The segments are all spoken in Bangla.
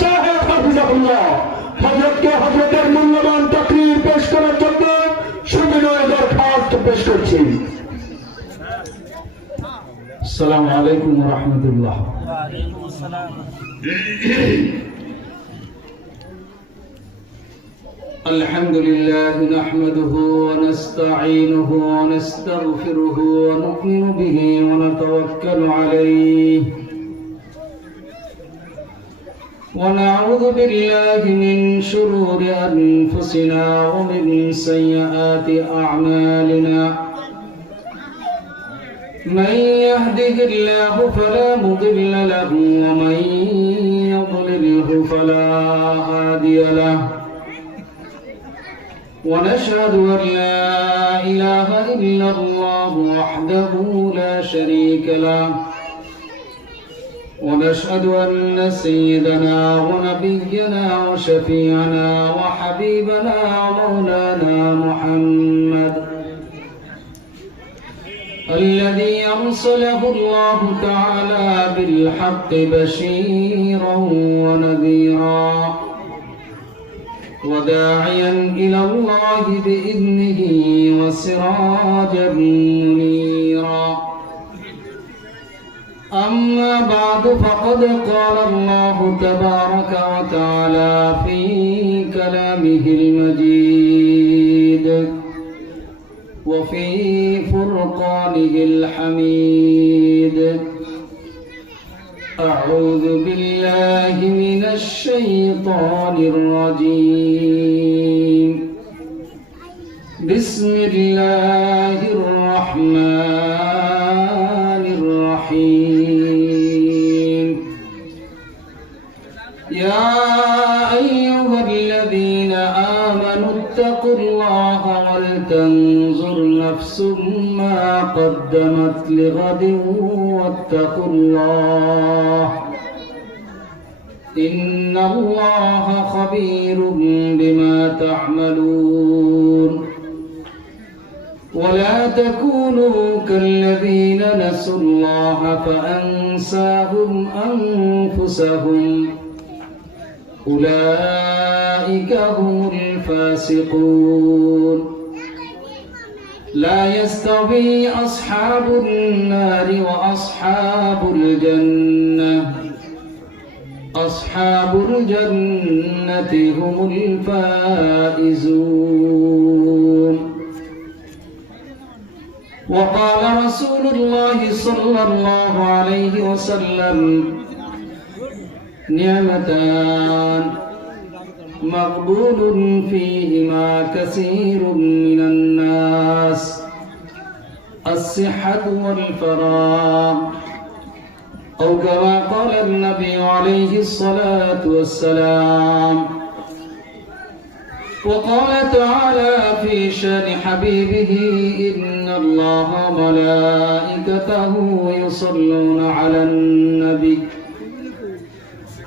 সাহেব হাফিজাহুল্লাহ হযরতকে হযরতের মূল্যবান তাকরীর পেশ করার জন্য সুবিনয় দরখাস্ত পেশ করছি। আসসালামু আলাইকুম ওয়া রাহমাতুল্লাহ। ওয়া আলাইকুম আসসালাম। الحمد لله نحمده ونستعينه ونستغفره ونؤمن به ونتوكل عليه ونعوذ بالله من شرور أنفسنا ومن سيئات أعمالنا من يهده الله فلا مضل له ومن يضلله فلا هادي له ونشهد أن لا إله إلا الله وحده لا شريك له ونشهد أن سيدنا ونبينا وشفيعنا وحبيبنا ومولانا محمد الذي أرسله الله تعالى بالحق بشيرا ونذيرا وداعيا إلى الله بإذنه وسراجا منيرا أما بعد فقد قال الله تبارك وتعالى في كلامه المجيد وفي فرقانه الحميد أعوذ بالله من الشيطان الرجيم بسم الله الرحمن الرحيم يا أيها الذين آمنوا اتقوا الله ولتنظر نفس ما قدمت لغد واتقوا الله إن الله خبير بما تعملون ولا تكونوا كالذين نسوا الله فأنساهم أنفسهم أولئك هم الفاسقون لا يستوي أصحاب النار وأصحاب الجنة أصحاب الجنة هم الفائزون وقال رسول الله صلى الله عليه وسلم نعمتان مقبول فيهما كثير من الناس الصحة والفراغ أو كما قال النبي عليه الصلاة والسلام وقال تعالى في شان حبيبه إن الله وملائكته يصلون على النبي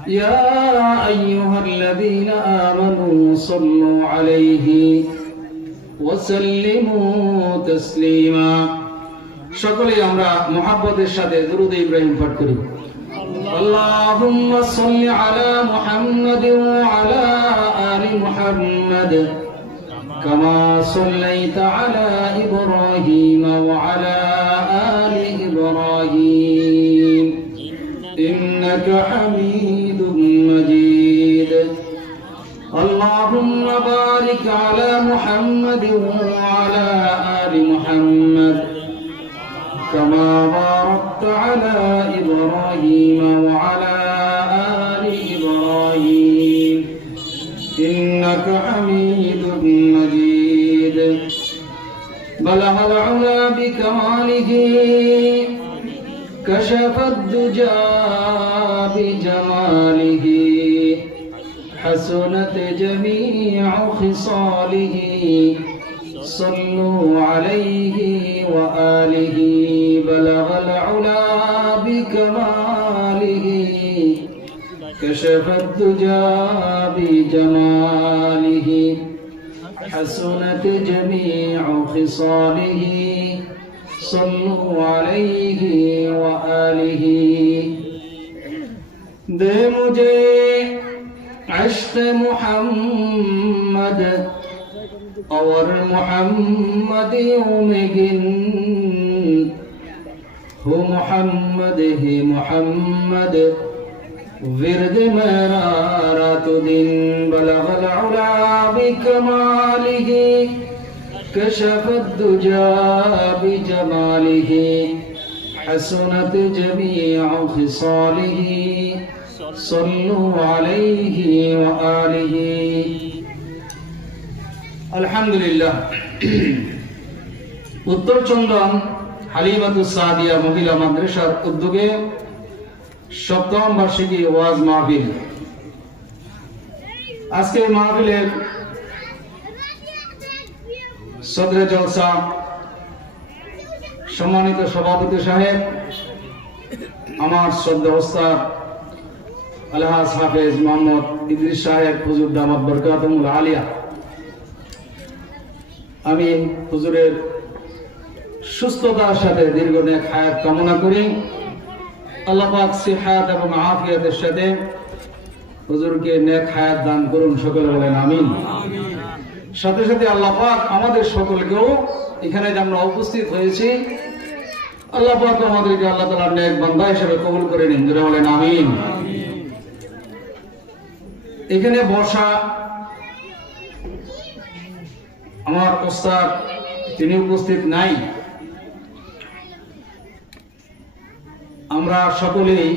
يا أيها الذين آمنوا صلوا عليه وسلموا تسليما সকলে আমরা মুহাব্বতের সাথে দুরূদ ইব্রাহিম পাঠ করি اللهم صل على محمد وعلى آل محمد كما صليت على إبراهيم وعلى آل إبراهيم إنك حميد مجيد اللهم بارك على محمد وعلى آل محمد كما باركت على إبراهيم وعلى آل إبراهيم إنك حميد مجيد بلغ العلا بكماله كشف الدجى بجماله حسنت جميع خصاله صلوا عليه وآله بلغ العلا بكماله كشف الدجى بجماله حسنت جميع خصاله صلوا عليه وآله दे मुझे عشق محمد اور محمدیوں میں گن ہو محمد ہی محمد ورد میرا رات دن بلغ العلا بکمالہ کشف الدجا بجمالہ حسنت جميع خصاله صلوا عليه وآله الحمد لله উত্তর চন্দন হালিমাতুস সাদিয়া মহিলা মাদ্রাসার উদ্যোগে সপ্তম বার্ষিকী ওয়াজ মাহফিল। আজকে মাহফিলের সদরে জলসা সম্মানিত সভাপতি সাহেব, আমার শ্রদ্ধা ওস্তাদ আলহাজ হাফেজ মোহাম্মদ ইদ্রিস সাহেব, হুজুর দামাত বরকাতুহুল আলিয়া, আমি হুজুরের সুস্থতার সাথে দীর্ঘ নেক হায়াত কামনা করি। আল্লাহ পাক সিহাত এবং আফিয়াতের সাথে হুজুরকে নেক হায়াত দান করুন, সকলে বলেন আমিন। সাথে সাথে আল্লাহ পাক আমাদের সকলকেও এখানে যে আমরা উপস্থিত হয়েছি, আল্লাহ পাক আমাদেরকে আল্লাহ তাআলার নেক বান্দা হিসেবে কবুল করে নিন, জোরে বলেন আমিন। এখানে বসা আমার ওস্তাদ তিনি উপস্থিত নাই। আমরা সকলেই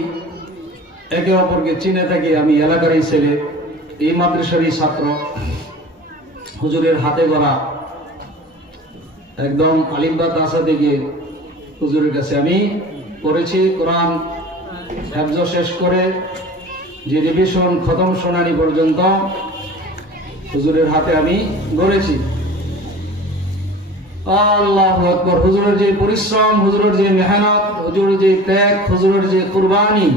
একে অপরকে চিনে থাকি। আমি এলাকারই ছেলে, এই মাদ্রাসারই ছাত্র, হুজুরের হাতে গড়া একদম আলিমবা তাসা থেকে হুজুরের কাছে আমি পড়েছি। কোরআন হেফজ শেষ করে যে রিভিশন খতম শুনানি পর্যন্ত হুজুরের হাতে আমি গড়েছি। আল্লাহু আকবার। হুজুরের যে পরিশ্রম, হুজুরের যে মেহনত, হুজুরের যে ত্যাগ, হুজুরের যে কুরবানি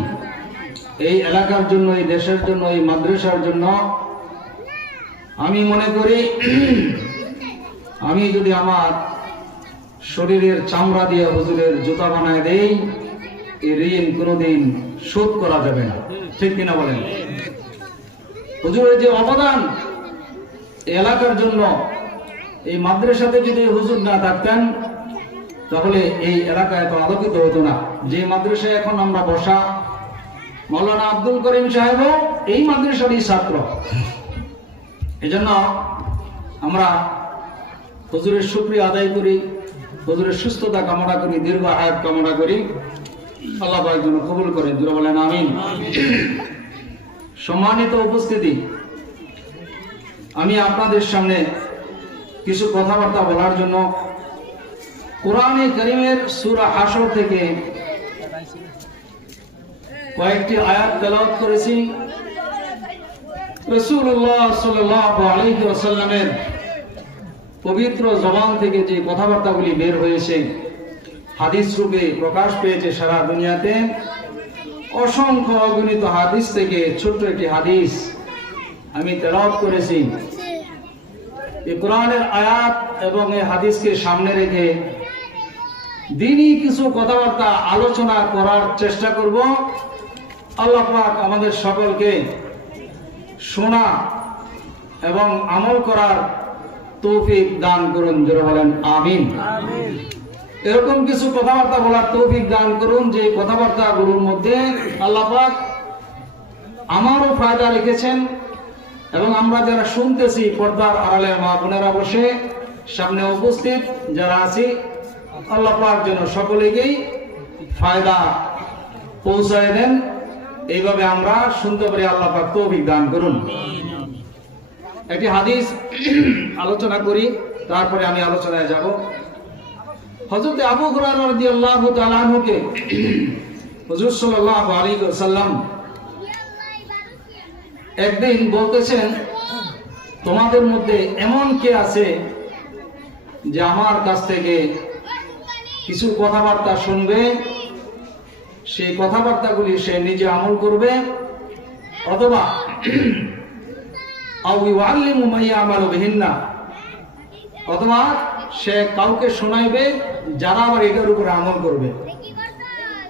এই এলাকার জন্য, এই দেশের জন্য, এই মাদ্রাসার জন্য, আমি মনে করি আমি যদি আমার শরীরের চামড়া দিয়ে হুজুরের জুতা বানায় দেই, এই ঋণ কোনোদিন শোধ করা যাবে না, ঠিক কিনা বলেন? হুজুরের যে অবদান এলাকার জন্য, এই মাদ্রাসাতে যদি হুজুর না থাকতেন তাহলে এই এলাকা এত আলোকিত হতো না। যে মাদ্রাসায় এখন আমরা বসা, মাওলানা আব্দুল করিম সাহেবও এই মাদ্রাসারই ছাত্র। এজন্য আমরা হুজুরের শুকরিয়া আদায় করি, হুজুরের সুস্থতা কামনা করি, দীর্ঘ হায়াত কামনা করি। আল্লাহ পাক যেন কবুল করেন, জোরে বলেন আমিন। সম্মানিত উপস্থিতি, আমি আপনাদের সামনে কিছু কথাবার্তা বলার জন্য কোরআনে কারীমের সূরা হাশর থেকে কয়েকটি আয়াত তেলাওয়াত করেছি। রাসূলুল্লাহ সাল্লাল্লাহু আলাইহি ওয়াসাল্লামের পবিত্র জবান থেকে যে কথাবার্তাগুলি বের হয়েছে, হাদিস রূপে প্রকাশ পেয়েছে সারা দুনিয়াতে। অসংখ্য অগণিত হাদিস থেকে ছোট্ট একটি হাদিস আমি তেলাওয়াত করেছি। এই কোরআনের আয়াত এবং এই হাদিসকে সামনে রেখে দিনই কিছু কথাবার্তা আলোচনা করার চেষ্টা করব। আল্লাহ পাক আমাদের সকলকে শোনা এবং আমল করার তৌফিক দান করুন, যারা বলেন আমিন। এরকম কিছু কথাবার্তা বলার তৌফিক দান করুন যে কথাবার্তাগুলোর মধ্যে আল্লাহ পাক আমারও ফায়দা রেখেছেন এবং আমরা যারা শুনতেছি পর্দার আড়ালে মা বোনেরা বসে সামনে উপস্থিত যারা আছি, আল্লাহ পাক যেন সকলেকেই ফায়দা পৌঁছায় দেন, এইভাবে আমরা শুনতে পারি। আল্লাহ পাক তৌফিক দান করুন। একটি হাদিস আলোচনা করি, তারপরে আমি আলোচনায় যাব। হযরত আবু হুরায়রা রাদিয়াল্লাহু তাআলা আনহুকে হুজুর সাল্লাল্লাহু আলাইহি ওয়াসাল্লাম একদিন বলতেছেন, তোমাদের মধ্যে এমন কে আছে যে আমার কাছ থেকে কিছু কথাবার্তা শুনবে, সেই কথাবার্তাগুলি সে নিজে আমল করবে, অথবা অথবা সে কাউকে শোনাইবে যারা আবার এটার উপরে আমল করবে।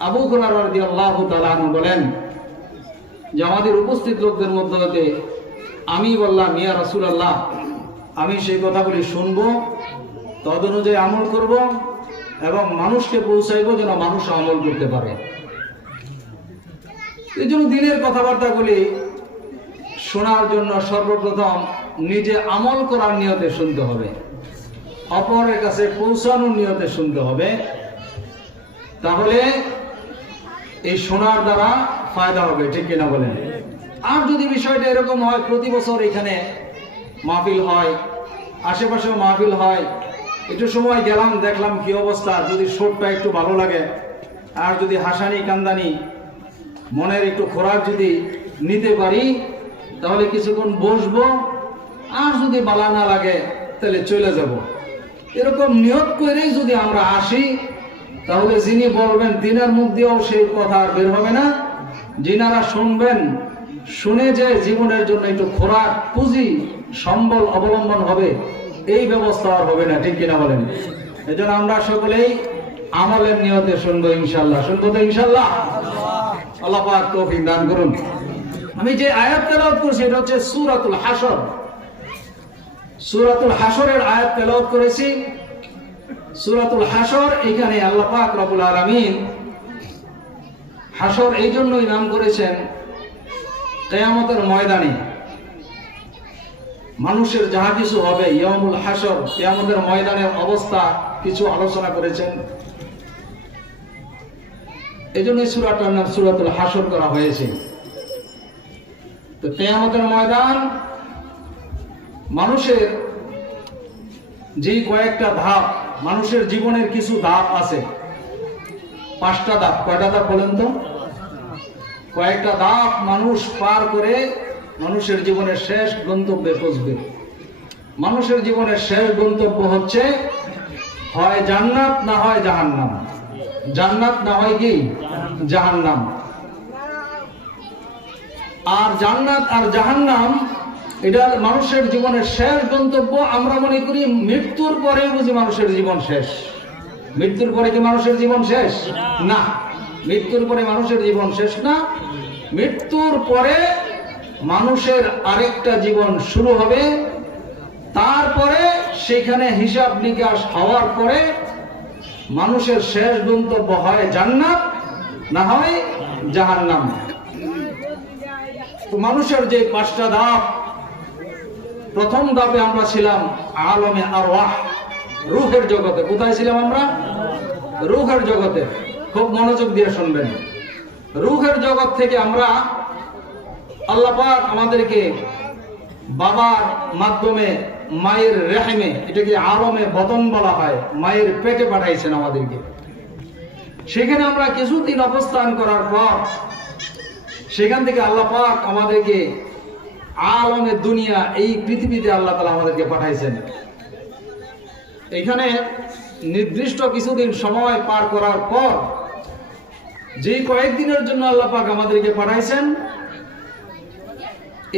আবু হুরায়রা রাদিয়াল্লাহু তাআলা আনহু বলেন যে আমাদের উপস্থিত লোকদের মধ্যে আমি বললাম, ইয়া রাসূলুল্লাহ, আমি সেই কথাগুলি শুনবো, তদ অনুযায়ী আমল করব এবং মানুষকে পৌঁছাইবো যেন মানুষ আমল করতে পারে। এই জন্য দিনের কথাবার্তাগুলি শোনার জন্য সর্বপ্রথম নিজে আমল করার নিয়তে শুনতে হবে, অপরের কাছে পৌঁছানোর নিয়তে শুনতে হবে। তাহলে এই শোনার দ্বারা ফায়দা হবে, ঠিক কিনা বলেন? আর যদি বিষয়টা এরকম হয়, প্রতি বছর এখানে মাহফিল হয়, আশেপাশেও মাহফিল হয়, একটু সময় গেলাম, দেখলাম কি অবস্থা, যদি শোটটা একটু ভালো লাগে, আর যদি হাসানি কান্দানি মনের একটু খোরাক যদি নিতে পারি, তাহলে কিছুক্ষণ বসবো, আর যদি ভালো না লাগে তাহলে চলে যাব। এরকম নিয়ত করেই যদি আমরা আসি, তাহলে যিনি বলবেন তিনার মুখ দিয়েও সেই কথা আর বের হবে না। যিনারা শুনবেন, শুনে যে জীবনের জন্য একটু খোরাক, পুঁজি, সম্বল অবলম্বন হবে, এই ব্যবস্থা আর হবে না, ঠিক কিনা বলেন? এজন্য আমরা সকলেই আমলের নিয়তে শুনবো ইনশাআল্লাহ। শুনবো তো ইনশাআল্লাহ? আল্লাহ পাক তৌফিক দান করুন। আমি যে আয়াত তেলাওয়াত করছি এটা হচ্ছে সূরাতুল হাশর। সূরাতুল হাশরের আয়াত তেলাওয়াত করেছি। সূরাতুল হাশর, এখানে আল্লাহ পাক রব্বুল আলামিন হাশর এই জন্যই নাম করেছেন, কিয়ামতের ময়দানে মানুষের যাহা কিছু হবে, ইয়াউমুল হাশর, কিয়ামতের ময়দানের অবস্থা কিছু আলোচনা করেছেন। এই জন্য এই সূরাটার নাম সূরাতুল হাশর করা হয়েছে। তো কিয়ামতের ময়দান, মানুষের যে কয়েকটা ধাপ, মানুষের জীবনের কিছু ধাপ আছে, 5টা ধাপ। কয়টা ধাপ বলেন তো? কয়েকটা ধাপ মানুষ পার করে মানুষের জীবনের শেষ গন্তব্যে পৌঁছবে। মানুষের জীবনের শেষ গন্তব্য হচ্ছে হয় জান্নাত না হয় জাহান্নাম। জান্নাত না হয় কি? জাহান্নাম। আর জান্নাত আর জাহান্নাম এটা মানুষের জীবনের শেষ গন্তব্য। আমরা মনে করি মৃত্যুর পরে বুঝি মানুষের জীবন শেষ। মৃত্যুর পরে কি মানুষের জীবন শেষ? না, মৃত্যুর পরে মানুষের জীবন শেষ না। মৃত্যুর পরে মানুষের আরেকটা জীবন শুরু হবে। তারপরে সেখানে হিসাব নিকাশ হওয়ার পরে মানুষের শেষ গন্তব্য হয় জান্নাত না হয় জাহান্নাম। তো মানুষের যে 5টা ধাপ, প্রথম ধাপে আমরা ছিলাম আলমে আরওয়াহ, রূহের জগতে। কোথায় ছিলাম আমরা? রূহের জগতে। খুব মনোযোগ দিয়ে শুনবেন। রূহের জগৎ থেকে আমরা, আল্লাহ পাক আমাদেরকে বাবার মাধ্যমে মায়ের রেহেমে, এটাকে আলমে বতন বলা হয়, মায়ের পেটে পাঠাইছেন আমাদেরকে। সেখানে আমরা কিছুদিন অবস্থান করার পর সেখান থেকে আল্লাহ পাক আমাদেরকে আলমে দুনিয়া, এই পৃথিবীতে আল্লাহ তাআলা আমাদেরকে পাঠাইছেন। এখানে নির্দিষ্ট কিছুদিন সময় পার করার পর, যে কয়েকদিনের জন্য আল্লাহ পাক আমাদেরকে পাঠাইছেন,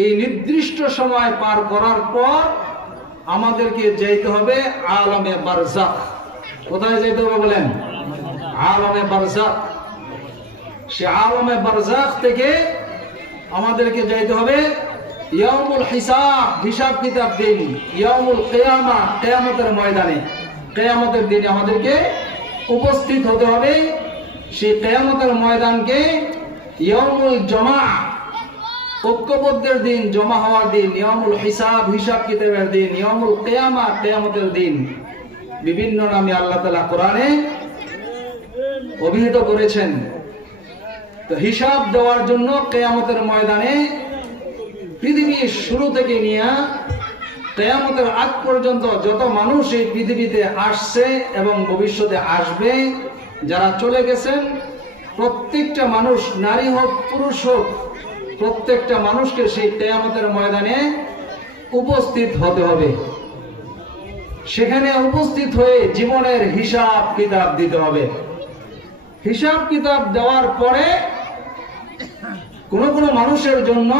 এই নির্দিষ্ট সময় পার করার পর আমাদেরকে যেতে হবে আলমে বারজাখ। কোথায় যেতে হবে বলেন? আলমে বারজাখ। সে আলমে বারজাখ থেকে আমাদেরকে যেতে হবে ইয়াউমুল হিসাব, হিসাব কিতাব দিন, ইয়াউমুল কিয়ামা, কিয়ামতের ময়দানে। কিয়ামতের দিনে আমাদেরকে উপস্থিত হতে হবে। সেই কিয়ামতের ময়দানকে ইয়াউমুল জমা, ঐক্যবদ্ধের দিন, জমা হওয়ার দিন, ইয়াউমুল হিসাব, হিসাব কিতাবের দিন, ইয়াউমুল কিয়ামা, কিয়ামতের দিন, বিভিন্ন নামে আল্লাহ তাআলা কোরআনে অভিহিত করেছেন। তো হিসাব দেওয়ার জন্য কিয়ামতের ময়দানে পৃথিবীর শুরু থেকে নিয়ে কিয়ামতের আগ পর্যন্ত যত মানুষ এই পৃথিবীতে আসছে এবং ভবিষ্যতে আসবে, যারা চলে গেছেন, প্রত্যেকটা মানুষ, নারী হোক পুরুষ হোক, প্রত্যেকটা মানুষকে সেই কিয়ামতের ময়দানে উপস্থিত হতে হবে। সেখানে উপস্থিত হয়ে জীবনের হিসাব কিতাব দিতে হবে। হিসাব কিতাব দেওয়ার পরে কোন কোন মানুষের জন্য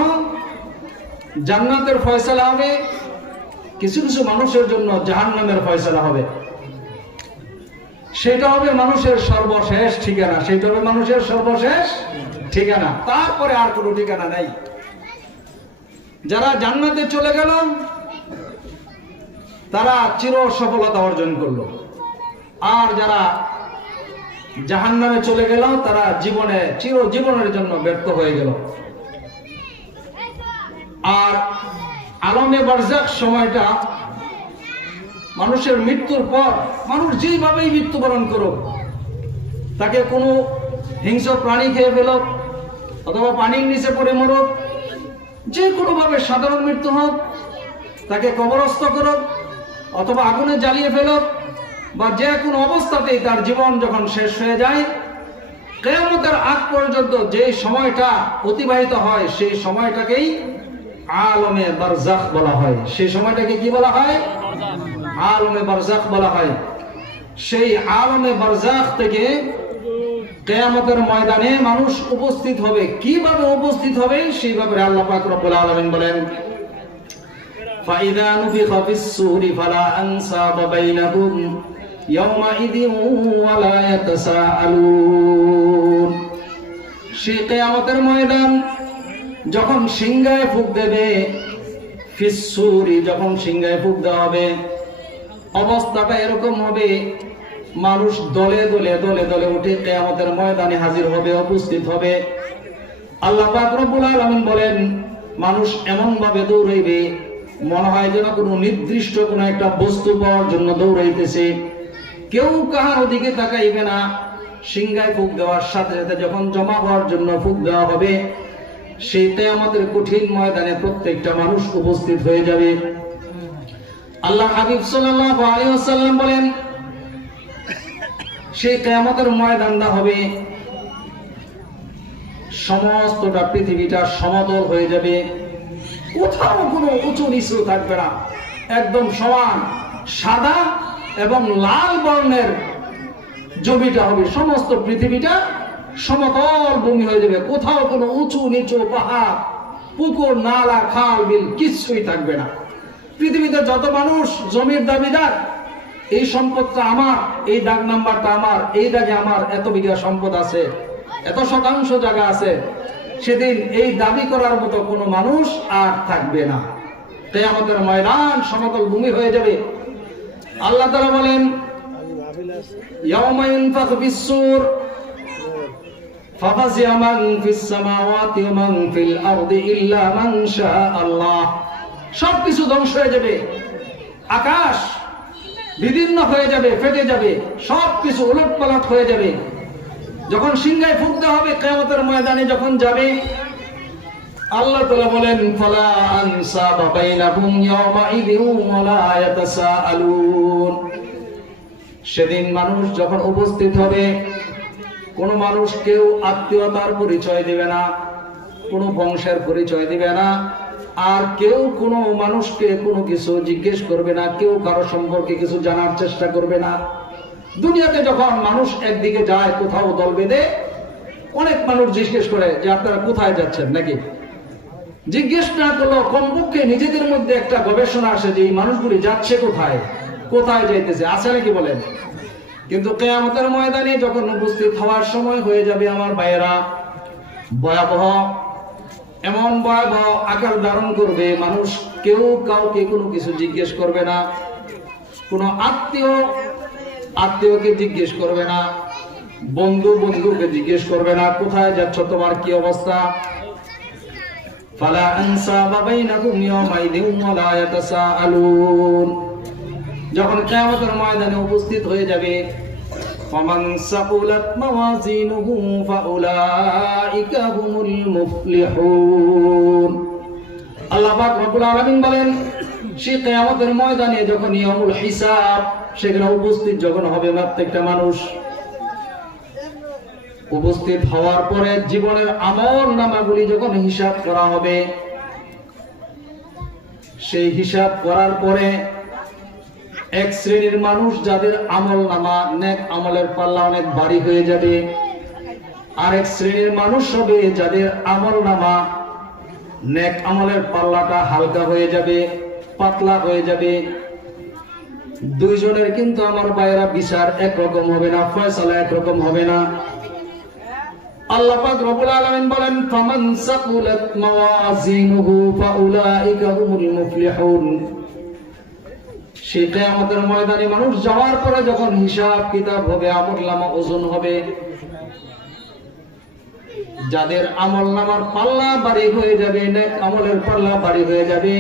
জান্নাতের ফয়সালা হবে, কিছু কিছু মানুষের জন্য জাহান্নামের ফয়সালা হবে। সেটা হবে মানুষের সর্বশেষ ঠিকানা। সেটা হবে মানুষের সর্বশেষ ঠিকানা। তারপরে আর কোনো ঠিকানা নাই। যারা জান্নাতে চলে গেল তারা চির সফলতা অর্জন করলো, আর যারা জাহান্নামে চলে গেল তারা চিরজীবনের জন্য ব্যর্থ হয়ে গেল। আর আলমে বারজাখ সময়টা মানুষের মৃত্যুর পর মানুষ যেভাবেই মৃত্যুবরণ করুক, তাকে কোনো হিংস্র প্রাণী খেয়ে ফেল অথবা পানির নিচে পড়ে মরুক, যে কোনোভাবে সাধারণ মৃত্যু হোক, তাকে কবরস্থ করুক অথবা আগুনে জ্বালিয়ে ফেলুক, বা যে কোনো অবস্থাতেই তার জীবন যখন শেষ হয়ে যায়, কিয়ামতের আগ পর্যন্ত যে সময়টা অতিবাহিত হয় সেই সময়টাকেই আলমে বারজাখ বলা হয়। সেই সময়টাকে কি বলা হয়? আলমে বারজাখ বলা হয়। সেই আলমে বারজাখ থেকে কিয়ামতের ময়দানে মানুষ উপস্থিত হবে। কিভাবে উপস্থিত হবে সেই ব্যাপারে আল্লাহ পাক রব্বুল আলামিন বলেন, فَإِذَا نُفِخَ فِي الصُّورِ فَلَا أَنْسَابَ بَيْنَهُمْ يَوْمَئِذٍ وَلَا يَتَسَاءَلُونَ। সেই কিয়ামতের ময়দান যখন সিংহায় ফুঁক দেবে, ফিস-সূরি, যখন সিংহায় ফুঁক দেওয়া হবে, অবস্থাটা এরকম হবে, মানুষ দলে দলে দলে দলে উঠে কিয়ামতের ময়দানে হাজির হবে, উপস্থিত হবে। আল্লাহ পাক রব্বুল আলামিন বলেন, মানুষ এমন ভাবে দৌড়াইবে মনে হয় যেন কোনো নির্দিষ্ট কোনো একটা বস্তু পাওয়ার জন্য দৌড়াইতেছে। কেউ কাহার ওদিকে তাকাইবে না। সিংহায় ফুঁক দেওয়ার সাথে সাথে যখন জমা হওয়ার জন্য ফুঁক দেওয়া হবে, সেই কিয়ামতের কঠিন ময়দানে প্রত্যেকটা মানুষ উপস্থিত হয়ে যাবে। আল্লাহ হাবিব সাল্লাল্লাহু আলাইহি ওয়াসাল্লাম বলেন, সেই কিয়ামতের ময়দানটা হবে সমস্তটা পৃথিবীটা সমতল হয়ে যাবে, কোথাও কোনো উঁচু নিচু থাকবে না, একদম সমান সাদা এবং লাল বর্ণের জমিটা হবে, সমস্ত পৃথিবীটা সমতল ভূমি হয়ে যাবে, কোথাও কোনো উঁচু নিচু পাহাড় পুকুর নালা খাল বিল কিছুই থাকবে না। পৃথিবীতে যত মানুষ জমির দাবিদার, এই সম্পদটা আমার, এই দাগ নাম্বারটা আমার, এই দাগে আমার এত বিঘা সম্পদ আছে, এত শতাংশ জায়গা আছে, সেদিন এই দাবি করার মতো কোনো মানুষ আর থাকবে না। কিয়ামতের ময়দান সমতল ভূমি হয়ে যাবে। আল্লাহ তাআলা বলেন, ইয়াউমা ইনফাখু ফিস-সূর ফাফাজি'a মান ফিস-সামাওয়াতি ওয়া মান ফিল আরদি ইল্লা মান শাআ আল্লাহ। সবকিছু ধ্বংস হয়ে যাবে, আকাশ বিদীর্ণ হয়ে যাবে, ফেটে যাবে, সবকিছু উলটপালট হয়ে যাবে। যখন সিংহায় ফুঁক দেওয়া হবে কিয়ামতের ময়দানে যখন যাবে, আল্লাহ তাআলা বলেন, ফালা আনসাবা বাইনাহুম ইয়াওমাইযিন ওয়ালা ইয়াতাসাআলুন। সেদিন মানুষ যখন উপস্থিত হবে, কোন মানুষ কেউ আত্মীয়তার পরিচয় দিবে না, কোন বংশের পরিচয় দিবে না, আর কেউ কোনো মানুষকে কোনো কিছু জিজ্ঞেস করবে না, কেউ কারো সম্পর্কে কিছু জানার চেষ্টা করবে না। দুনিয়াতে যখন মানুষ একদিকে যায় কোথাও দল বেঁধে, অনেক মানুষ জিজ্ঞেস করে যে আপনারা কোথায় যাচ্ছেন, নাকি জিজ্ঞেস না করলেও কমপক্ষে নিজেদের মধ্যে একটা গবেষণা আসে যে এই মানুষগুলি যাচ্ছে কোথায়, কোথায় যাইতেছে, আছে নাকি বলেন। কিন্তু কিয়ামতের ময়দানে যখন উপস্থিত হওয়ার সময় হয়ে যাবে আমার ভাইয়েরা, ভয়াবহ, এমন ভয়াবহ আকার ধারণ করবে, মানুষ কেউ কাউকে কোনো কিছু জিজ্ঞেস করবে না, কোনো আত্মীয়কে জিজ্ঞেস করবে না, বন্ধুকে জিজ্ঞেস করবে না কোথায় যাচ্ছ, তোমার কি অবস্থা। ফালা আনসাবা বাইনাকুম ইয়াওমাইযিন ওয়ালা ইয়াতাসাআলুন। যখন কিয়ামতের ময়দানে উপস্থিত হয়ে যাবে, ফামান সাকুলাত মাওয়াজিনুহু ফাউলাইকা হুমুল মুফলিহুন। আল্লাহ পাক রব্বুল আলামিন বলেন, সেই কিয়ামতের ময়দানে যখন ইয়ামুল হিসাব, সেখানে উপস্থিত যখন হবে প্রত্যেকটা মানুষ, উপস্থিত হওয়ার পরে জীবনের আমল নামাগুলি যখন হিসাব করা হবে, সেই হিসাব করার পরে এক শ্রেণীর মানুষ যাদের আমল নামা নেক আমলের পাল্লা অনেক ভারী হয়ে যাবে, আরেক শ্রেণীর মানুষ হবে যাদের আমল নামা নেক আমলের পাল্লাটা হালকা হয়ে যাবে, পাতলা হয়ে যাবে। দুইজনের কিন্তু আমার ভাইয়েরা বিচার একরকম হবে না, ফয়সালা একরকম হবে না। আল্লাহ পাক রব্বুল আলামিন বলেন ফামান সাকুলাত মাওয়াজিনুহু ফাউলাইকা হুমুল মুফলিহুন। সেই কিয়ামতের ময়দানে মানুষ যাওয়ার পরে যখন হিসাব কিতাব হবে, আমলনামা ওজন হবে, যাদের আমলনামার পাল্লা ভারী হয়ে যাবে, নেক আমলের পাল্লা ভারী হয়ে যাবে,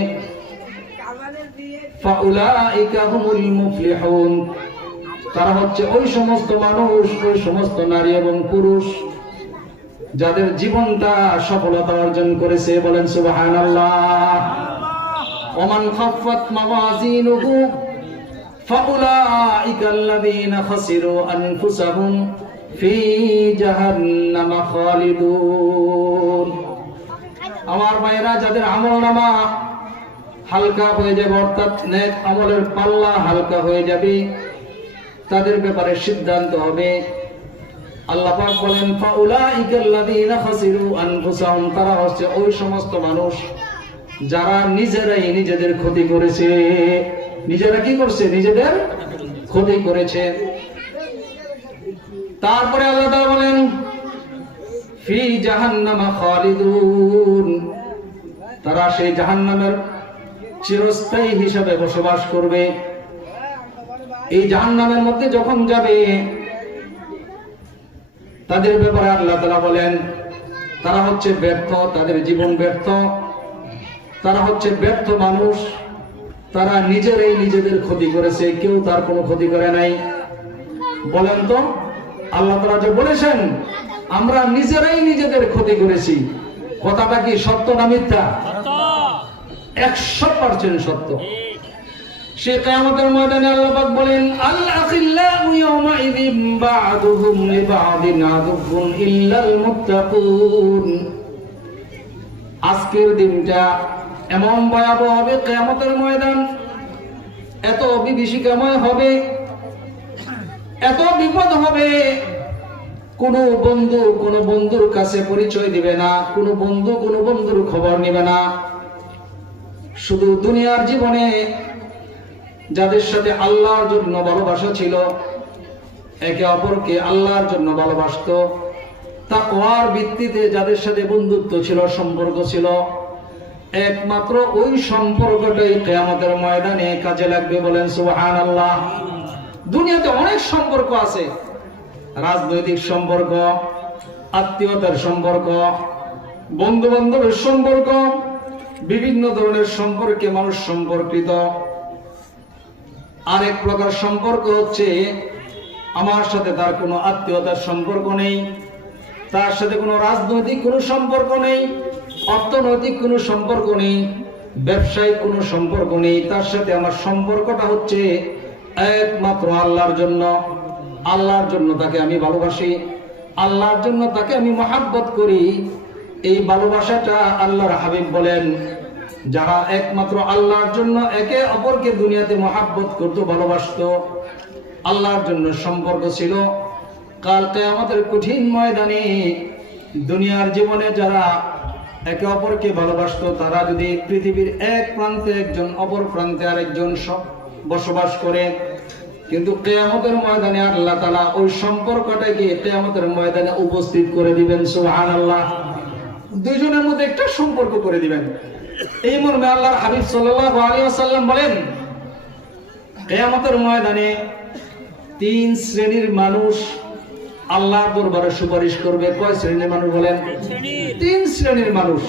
ফাউলাইকা হুমুল মুফলিহুন, তারা হচ্ছে ওই সমস্ত মানুষ, ওই সমস্ত নারী এবং পুরুষ যাদের জীবনটা সফলতা অর্জন করেছে। বলেন সুবহানাল্লাহ। ওমান খাফফাত মাওয়াজিনুহু ফাউলাইকা আল্লাযীনা খাসিরু আনফুসাহুম ফি জাহান্নামা খালিদুন। আমার ভাইরা, যাদের আমলনামা হালকা হয়ে যাবে, অর্থাৎ নেক আমলের পাল্লা হালকা হয়ে যাবে, তাদের ব্যাপারে সিদ্ধান্ত হবে। আল্লাহ পাক বলেন ফাউলাইকা আল্লাযীনা খাসিরু আনফুসাহুম, তারা হচ্ছে ওই সমস্ত মানুষ যারা নিজেরাই নিজেদের ক্ষতি করেছে। নিজেরা কি করছে? নিজেদের ক্ষতি করেছে। তারপরে আল্লাহ তাআলা বলেন ফি জাহান্নামা খালিদুন, তারা সেই জাহান্নামের চিরস্থায়ী হিসাবে বসবাস করবে। এই জাহান্নামের মধ্যে যখন যাবে, তাদের ব্যাপারে আল্লাহ তাআলা বলেন তারা হচ্ছে ব্যর্থ, তাদের জীবন ব্যর্থ, তারা হচ্ছে ব্যর্থ মানুষ, তারা নিজেরাই নিজেদের ক্ষতি করেছে, কেউ তার কোনো ক্ষতি করে নাই। বলেন তো, আল্লাহ তাআলা যে বলেছেন আমরা নিজেরাই নিজেদের ক্ষতি করেছি, কথাটা কি সত্য না মিথ্যা? 100% সত্য। সে কিয়ামতের ময়দানে আল্লাহ পাক বলেন আল আখিল্লাউ ইয়াওমাইযিন বা'দুহুম লিবা'দিন আদুউন ইল্লাল মুত্তাকুন। আজকের দিনটা এমন ভয়াবহ হবে, কিয়ামতের ময়দান এত বিভীষিকাময় হবে, এত বিপদ হবে, কোন বন্ধু কোন বন্ধুর কাছে পরিচয় দিবে না, কোন বন্ধু কোন বন্ধুর খবর নেবে না। শুধু দুনিয়ার জীবনে যাদের সাথে আল্লাহর জন্য ভালোবাসা ছিল, একে অপরকে আল্লাহর জন্য ভালোবাসতো, তাকওয়ার ভিত্তিতে যাদের সাথে বন্ধুত্ব ছিল, সম্পর্ক ছিল, একমাত্র ওই সম্পর্কটাই কিয়ামতের ময়দানে কাজে লাগবে। বলেন সুবহানাল্লাহ। দুনিয়াতে অনেক সম্পর্ক আছে, রাজনৈতিক সম্পর্ক, আত্মীয়তার সম্পর্ক, বন্ধু বান্ধবের সম্পর্ক, বিভিন্ন ধরনের সম্পর্কে মানুষ সম্পর্কিত। আরেক প্রকার সম্পর্ক হচ্ছে আমার সাথে তার কোনো আত্মীয়তার সম্পর্ক নেই, তার সাথে কোনো রাজনৈতিক কোনো সম্পর্ক নেই, অর্থনৈতিক কোনো সম্পর্ক নেই, ব্যবসায়িক কোনো সম্পর্ক নেই, তার সাথে আমার সম্পর্কটা হচ্ছে একমাত্র আল্লাহর জন্য। আল্লাহর জন্য তাকে আমি ভালোবাসি, আল্লাহর জন্য তাকে আমি মহাব্বত করি। এই ভালোবাসাটা আল্লাহর হাবিব বলেন যারা একমাত্র আল্লাহর জন্য একে অপরকে দুনিয়াতে মহাব্বত করত, ভালোবাসতো, আল্লাহর জন্য সম্পর্ক ছিল, কাল কিয়ামতের কঠিন ময়দানে দুনিয়ার জীবনে যারা একে অপরকে ভালোবাসতো, তারা যদি পৃথিবীর এক প্রান্তে একজন, অপর প্রান্তে আরেকজন বসবাস করে, কিন্তু কিয়ামতের ময়দানে আল্লাহ তাআলা ওই সম্পর্কটাকে কিয়ামতের ময়দানে উপস্থিত করে দিবেন। সুবহানাল্লাহ। দুইজনের মধ্যে একটা সম্পর্ক করে দিবেন। এই মর্মে আল্লাহর হাবিব সাল্লাল্লাহু আলাইহি ওয়াসাল্লাম বলেন কিয়ামতের ময়দানে 3 শ্রেণীর মানুষ আল্লাহর দরবারে সুপারিশ করবে। কয় শ্রেণীর মানুষ বলেন? 3 শ্রেণীর মানুষ।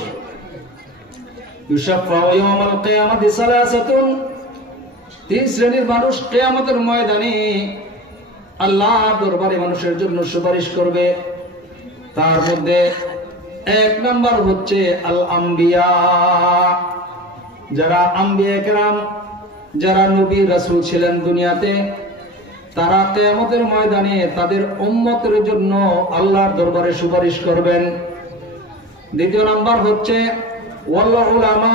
ইউশাফাউ ইয়াওমাল কিয়ামাতি সালাসাতুন, 3 শ্রেণীর মানুষ কিয়ামতের ময়দানে আল্লাহর দরবারে মানুষের জন্য সুপারিশ করবে। তার মধ্যে 1 নাম্বার হচ্ছে আল আম্বিয়া, যারা আম্বিয়া কেরাম, যারা নবী রাসূল ছিলেন দুনিয়াতে, তারা কিয়ামতের ময়দানে তাদের উম্মতের জন্য আল্লাহর দরবারে সুপারিশ করবেন। দ্বিতীয় নাম্বার হচ্ছে ওয়াল উলামা,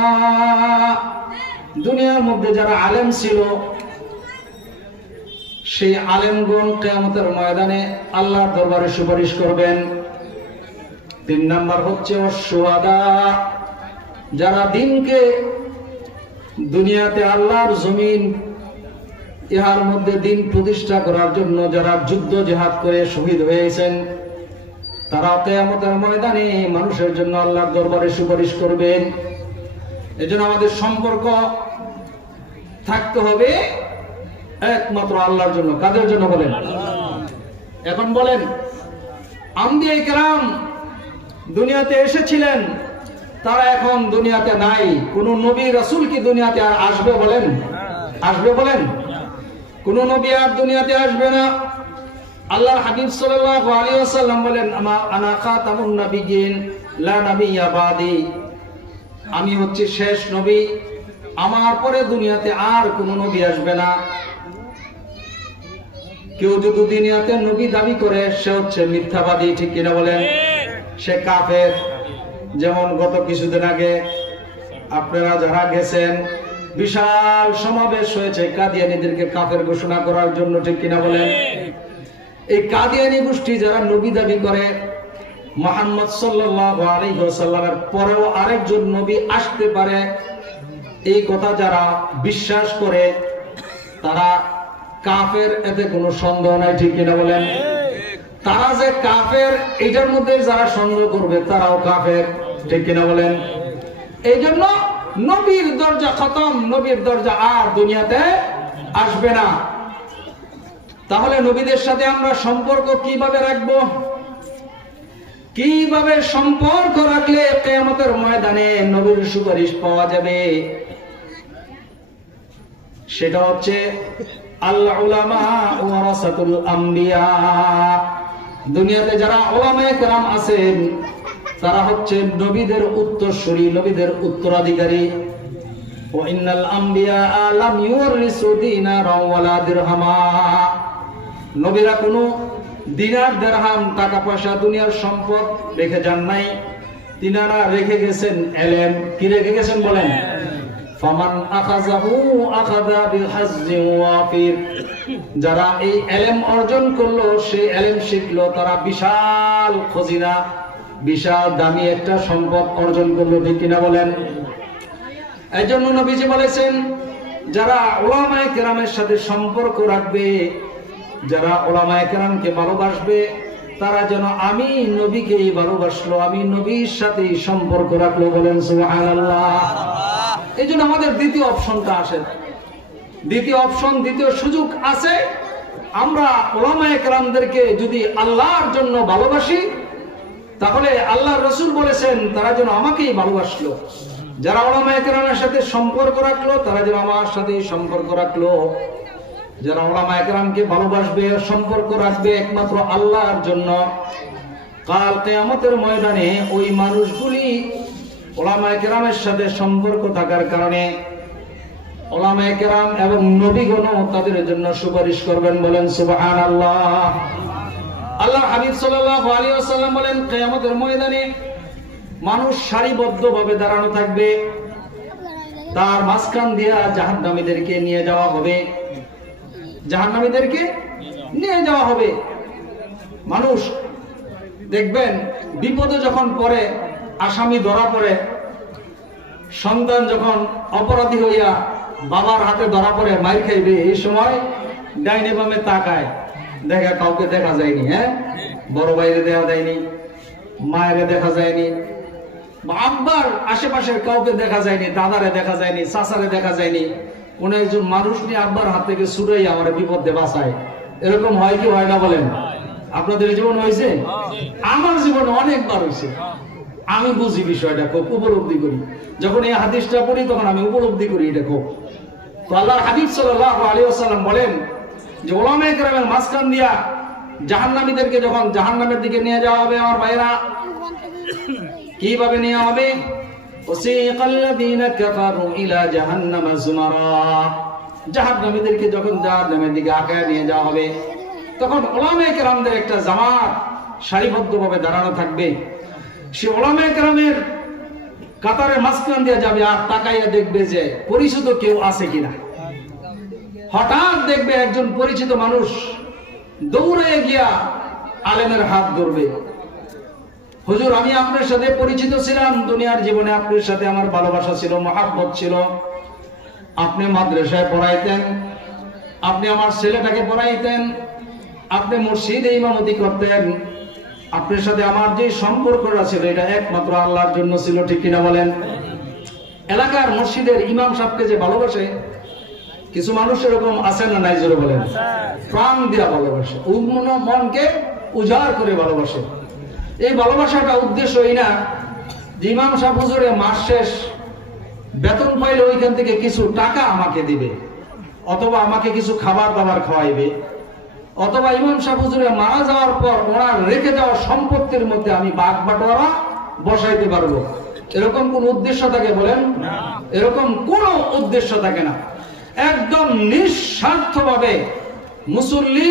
দুনিয়ার মধ্যে যারা আলেম ছিল, সেই আলেমগণ কিয়ামতের ময়দানে আল্লাহর দরবারে সুপারিশ করবেন। 3 নাম্বার হচ্ছে ওয়াশুহাদা, যারা দিনকে দুনিয়াতে আল্লাহর জমিন ইহার মধ্যে দিন প্রতিষ্ঠা করার জন্য যারা যুদ্ধ জিহাদ করে শহীদ হয়েছেন, তারা কিয়ামতের ময়দানে মানুষের জন্য আল্লাহর দরবারে সুপারিশ করবেন। এজন্য আমাদের সম্পর্ক থাকতে হবে একমাত্র আল্লাহর জন্য। কাদের জন্য বলেন? এখন বলেন, আম্বিয়া কেরাম দুনিয়াতে এসেছিলেন, তারা এখন দুনিয়াতে নাই। কোন নবী রাসূল কি দুনিয়াতে আর আসবে বলেন? আসবে বলেন? কোন নবী আর দুনিয়াতে আসবে না। আল্লাহর হাবিব সাল্লাল্লাহু আলাইহি ওয়াসাল্লাম বলেন, আনা খাতামুন নাবিয়্যিন লা নাবিয়্যা বাদি। আমি হচ্ছে শেষ নবী, আমার পরে দুনিয়াতে আর কোন নবী আসবে না। কেউ যদি দুনিয়াতে নবী দাবি করে সে হচ্ছে মিথ্যাবাদী, ঠিক কিনা বলেন? সে কাফের। যেমন গত কিছুদিন আগে আপনারা যারা গেছেন, বিশাল সমাবেশ হয়েছে কাদিয়ানীদেরকে কাফের ঘোষণা করার জন্য, ঠিক কিনা বলেন? এই কাদিয়ানী গোষ্ঠী যারা নবী দাবি করে, মুহাম্মদ সাল্লাল্লাহু আলাইহি ওয়াসাল্লামের পরেও আরেকজন নবী আসতে পারে, এই কথা যারা বিশ্বাস করে তারা কাফের, এতে কোনো সন্দেহ নাই, ঠিক কিনা বলেন? তারা যে কাফের এটার মধ্যে যারা সন্দেহ করবে তারাও কাফের, ঠিক কিনা বলেন? এই জন্য নবীর দরজা খতম, নবীর দরজা আর দুনিয়াতে আসবে না। তাহলে নবীদের সাথে আমরা সম্পর্ক কিভাবে রাখবো? কিভাবে সম্পর্ক রাখলে কিয়ামতের ময়দানে নবীর সুপারিশ পাওয়া যাবে? সেটা হচ্ছে আল উলামা ওয়ারাসাতুল আম্বিয়া। দুনিয়াতে যারা উলামায়ে কেরাম আছেন তারা হচ্ছে নবীদের উত্তরসূরি, নবীদের উত্তরাধিকারী। ওয়া ইন্নাল আম্বিয়া লাম ইউরিসু দিনারা ওয়ালা দিরহামা। নবীরা কোনো দিনার দিরহাম, টাকা পয়সা, দুনিয়ার সম্পদ রেখে যান নাই। তিনারা রেখে গেছেন ইলম। কি রেখে গেছেন বলেন? ফামান আখাযাহু আখাযা বিহাজ্জিন ওয়াফির। যারা এই ইলম অর্জন করলো, সে ইলম শিখলো, তারা বিশাল খজিনা, বিশাল দামি একটা সম্পদ অর্জন করলো, ঠিক কিনা বলেন? এইজন্য নবীজি বলেছেন, যারা উলামায়ে কেরামের সাথে সম্পর্ক রাখবে, যারা উলামায়ে কেরামকে ভালোবাসবে, তারা যেন আমি নবীকেই ভালোবাসলো, আমি নবীর সাথে সম্পর্ক রাখলো। বলেন সুবহানাল্লাহ। এই জন্য আমাদের দ্বিতীয় অপশনটা আসে, দ্বিতীয় অপশন, দ্বিতীয় সুযোগ আছে। আমরা উলামায়ে কেরামদেরকে যদি আল্লাহর জন্য ভালোবাসি, তাহলে আল্লাহর রাসূল বলেছেন তারা যেন আমাকেই ভালোবাসলো। যারা উলামায়ে কেরামের সাথে সম্পর্ক রাখলো তারা যেন আমার সাথে সম্পর্ক রাখলো। যারা উলামায়ে কেরামকে ভালোবাসবে, সম্পর্ক রাখবে একমাত্র আল্লাহর জন্য, কাল কিয়ামতের ময়দানে ওই মানুষগুলি উলামায়ে কেরামের সাথে সম্পর্ক থাকার কারণে উলামায়ে কেরাম এবং নবীগণও তাদের জন্য সুপারিশ করবেন। বলেন সুবহানাল্লাহ। আল্লাহ হাবিব সাল্লাল্লাহু আলাইহি ওয়াসাল্লাম বলেন, কিয়ামতের ময়দানে মানুষ সারিবদ্ধভাবে দাঁড়ানো থাকবে, তার মাঝখান দিয়ে জাহান্নামীদেরকে নিয়ে যাওয়া হবে, জাহান্নামীদেরকে নিয়ে যাওয়া হবে। মানুষ দেখবেন বিপদে যখন পড়ে, আসামি ধরা পড়ে, সন্তান যখন অপরাধী হইয়া বাবার হাতে ধরা পড়ে মাইর খাইবে, এই সময় ডাইনে বামে তাকায়, দেখে কাউকে দেখা যায়নি। হ্যাঁ, বড় ভাইরে দেখা যায়নি, মায়েরে দেখা যায়নি, আব্বার আশেপাশের কাউকে দেখা যায়নি, দাদারে দেখা যায়নি, চাচারে দেখা যায়নি। কোন একজন মানুষ নিয়ে আব্বার হাত থেকে ছুটাই আমার বিপদে বাঁচায়। এরকম হয় কি হয় না বলেন? আপনাদের জীবন হয়েছে? আমার জীবনে অনেকবার হয়েছে। আমি বুঝি বিষয়টা, খুব উপলব্ধি করি। যখন এই হাদিসটা পড়ি তখন আমি উপলব্ধি করি এটা খুব। তো আল্লাহর হাবিব সাল্লাল্লাহু আলাইহি ওয়াসাল্লাম বলেন যে উলামায়ে কেরামের মাঝখান দিয়া জাহান্নামীদেরকে যখন জাহান্নামের দিকে নিয়ে যাওয়া হবে, আমার ভাইরা, কিভাবে নেওয়া হবে? ওয়াসিকাল্লাযীনা কাফারু ইলা জাহান্নামা যুমারা। জাহান্নামীদেরকে যখন জাহান্নামের দিকে আগায় নিয়ে যাওয়া হবে, তখন উলামায়ে কেরামদের একটা জামাত সারিবদ্ধভাবে দাঁড়ানো থাকবে। সে উলামায়ে কেরামের কাতারের মাঝখান দিয়ে যাবে আর তাকাইয়া দেখবে যে পরিচিত কেউ আছে কিনা। হঠাৎ দেখবে একজন পরিচিত মানুষ দৌড়ে গিয়া আলেমের হাত ধরবে। হুজুর, আমি আপনার সাথে পরিচিত ছিলাম, দুনিয়ার জীবনে আপনার সাথে আমার ভালোবাসা ছিল, মহব্বত ছিল। আপনি মাদ্রাসায় পড়াইতেন, আপনি আমার ছেলেটাকে পড়াইতেন, আপনি মসজিদে ইমামতি করতেন। আপনার সাথে আমার যে সম্পর্কটা ছিল এটা একমাত্র আল্লাহর জন্য ছিল, ঠিক কিনা বলেন? এলাকার মসজিদের ইমাম সাহেবকে যে ভালোবাসে, কিছু মানুষ এরকম আছে না নাই, জোরে বলেন? প্রাণ দিয়া ভালোবাসে, মনকে উজাড় করে ভালোবাসে। এই ভালোবাসাটা উদ্দেশ্য এই না যে ইমাম সাহেব হুজুরে মাস শেষ বেতন পাইলে ওইখান থেকে কিছু টাকা আমাকে দিবে, অথবা আমাকে কিছু খাবার দাবার খাওয়াইবে, অথবা ইমাম সাহেব হুজুরে মারা যাওয়ার পর ওনার রেখে যাওয়া সম্পত্তির মধ্যে আমি ভাগ বাটোয়ারা বসাইতে পারবো, এরকম কোন উদ্দেশ্য থাকে বলেন? এরকম কোন উদ্দেশ্য থাকে না। একদম নিঃস্বার্থভাবে মুসল্লি,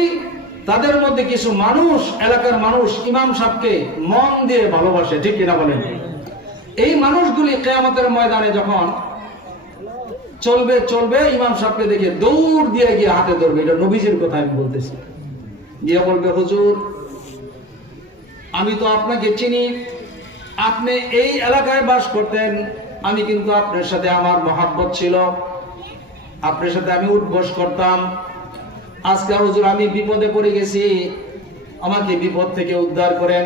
তাদের মধ্যে কিছু মানুষ, এলাকার মানুষ ইমাম সাহেবকে মন দিয়ে ভালোবাসে, ঠিক কিনা বলেন? এই মানুষগুলি কিয়ামতের ময়দানে যখন চলবে চলবে ইমাম সাহেবকে দেখে দৌড় দিয়ে গিয়ে হাতে ধরবে, এটা নবীজির কথা আমি বলতেছি, গিয়ে বলবে, হুজুর আমি তো আপনাকে চিনি, আপনি এই এলাকায় বাস করতেন, আমি কিন্তু আপনার সাথে আমার মহাব্বত ছিল, আপনার সাথে আমি উঠবস করতাম। আজকে হুজুর আমি বিপদে পড়ে গেছি, আমাকে বিপদ থেকে উদ্ধার করেন।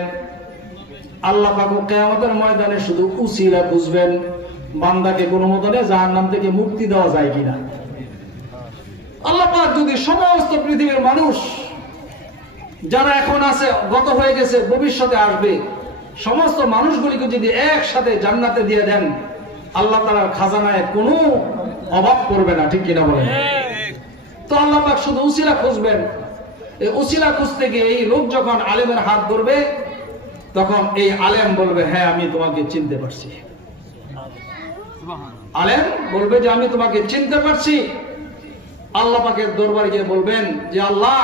আল্লাহ পাক কিয়ামতের ময়দানে শুধু উসিলা খুঁজবেন, বান্দাকে কোনো মতনে জাহান্নাম থেকে মুক্তি দেওয়া যায় কিনা। আল্লাহ পাক যদি সমস্ত পৃথিবীর মানুষ যারা এখন আছে, গত হয়ে গেছে, ভবিষ্যতে আসবে, সমস্ত মানুষগুলিকে যদি একসাথে জান্নাতে দিয়ে দেন, আল্লাহ তাআলার খাজানায় কোনো অভাব পড়বে না, ঠিক কিনা বলেন? তো আল্লাহ পাক শুধু উসিলা খুঁজবেন। এই উসিলা খুঁজতে গিয়ে এই লোক যখন আলেমের হাত ধরবে, তখন এই আলেম বলবে, হ্যাঁ আমি তোমাকে চিনতে পারছি। আলেম বলবে যে আমি তোমাকে চিনতে পারছি। আল্লাহ পাকের দরবারে গিয়ে বলবেন যে আল্লাহ,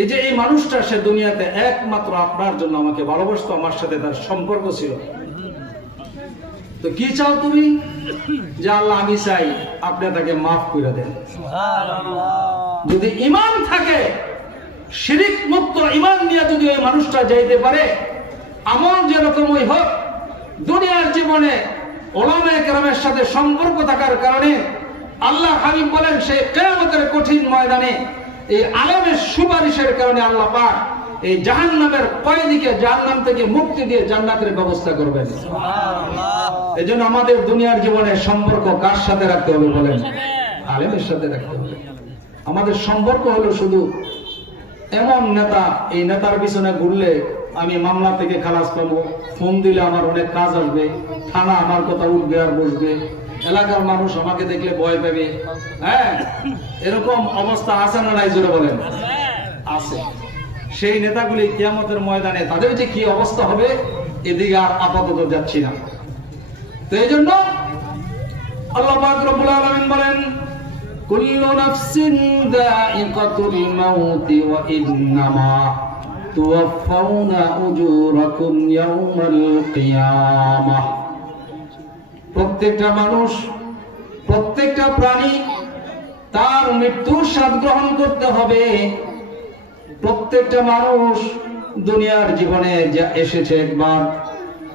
এই যে এই মানুষটা, সে দুনিয়াতে একমাত্র আপনার জন্য আমাকে ভালোবাসতো, আমার সাথে তার সম্পর্ক ছিল, তো কি চাও তুমি? যে আল্লাহ আমি চাই আপনি তাকে মাফ করে দেন। যদি ঈমান থাকে, শিরিক মুক্ত ঈমান নিয়ে যদি ওই মানুষটা যাইতে পারে, আমল যেরকমই হোক, দুনিয়ার জীবনে উলামায়ে কেরামের সাথে সম্পর্ক থাকার কারণে আল্লাহ হাবিব বলেন, সেই কিয়ামতের কঠিন ময়দানে এই আলেমের সুপারিশের কারণে আল্লাহ পাক এই জাহান্নামের কয়েদিকে জাহান্নাম থেকে মুক্তি দিয়ে জান্নাতের ব্যবস্থা করবেন। সুবহানাল্লাহ। এজন্য আমাদের দুনিয়ার জীবনে সম্পর্ক কার সাথে রাখতে হবে বলেন? আলেমের সাথে রাখতে হবে। আমাদের সম্পর্ক হলো শুধু এমন নেতা, এই নেতার পিছনে ঘুরলে আমি মামলা থেকে খালাস পাবো, ফোন দিলে আমার অনেক কাজ আসবে, থানা আমার কথা উঠবে আর বসবে, এলাকার মানুষ আমাকে দেখলে ভয় পাবে, হ্যাঁ, এরকম অবস্থা আছে না নাই, জোরে বলেন? আছে। সেই নেতাগুলি কিয়ামতের ময়দানে তাদের যে কি অবস্থা হবে, এদিকে আর আপাতত যাচ্ছি না। তো এই জন্য আল্লাহ পাক রব্বুল আলামিন বলেন, কুল্লু নাফসিন যায়িকাতুল মাউতি ওয়া ইন্নামা তুওয়াফাউনা উজুরাকুম ইয়াওমাল কিয়ামাহ। প্রত্যেকটা মানুষ, প্রত্যেকটা প্রাণী তার মৃত্যুর স্বাদ গ্রহণ করতে হবে। প্রত্যেকটা মানুষ দুনিয়ার জীবনে যা এসেছে একবার,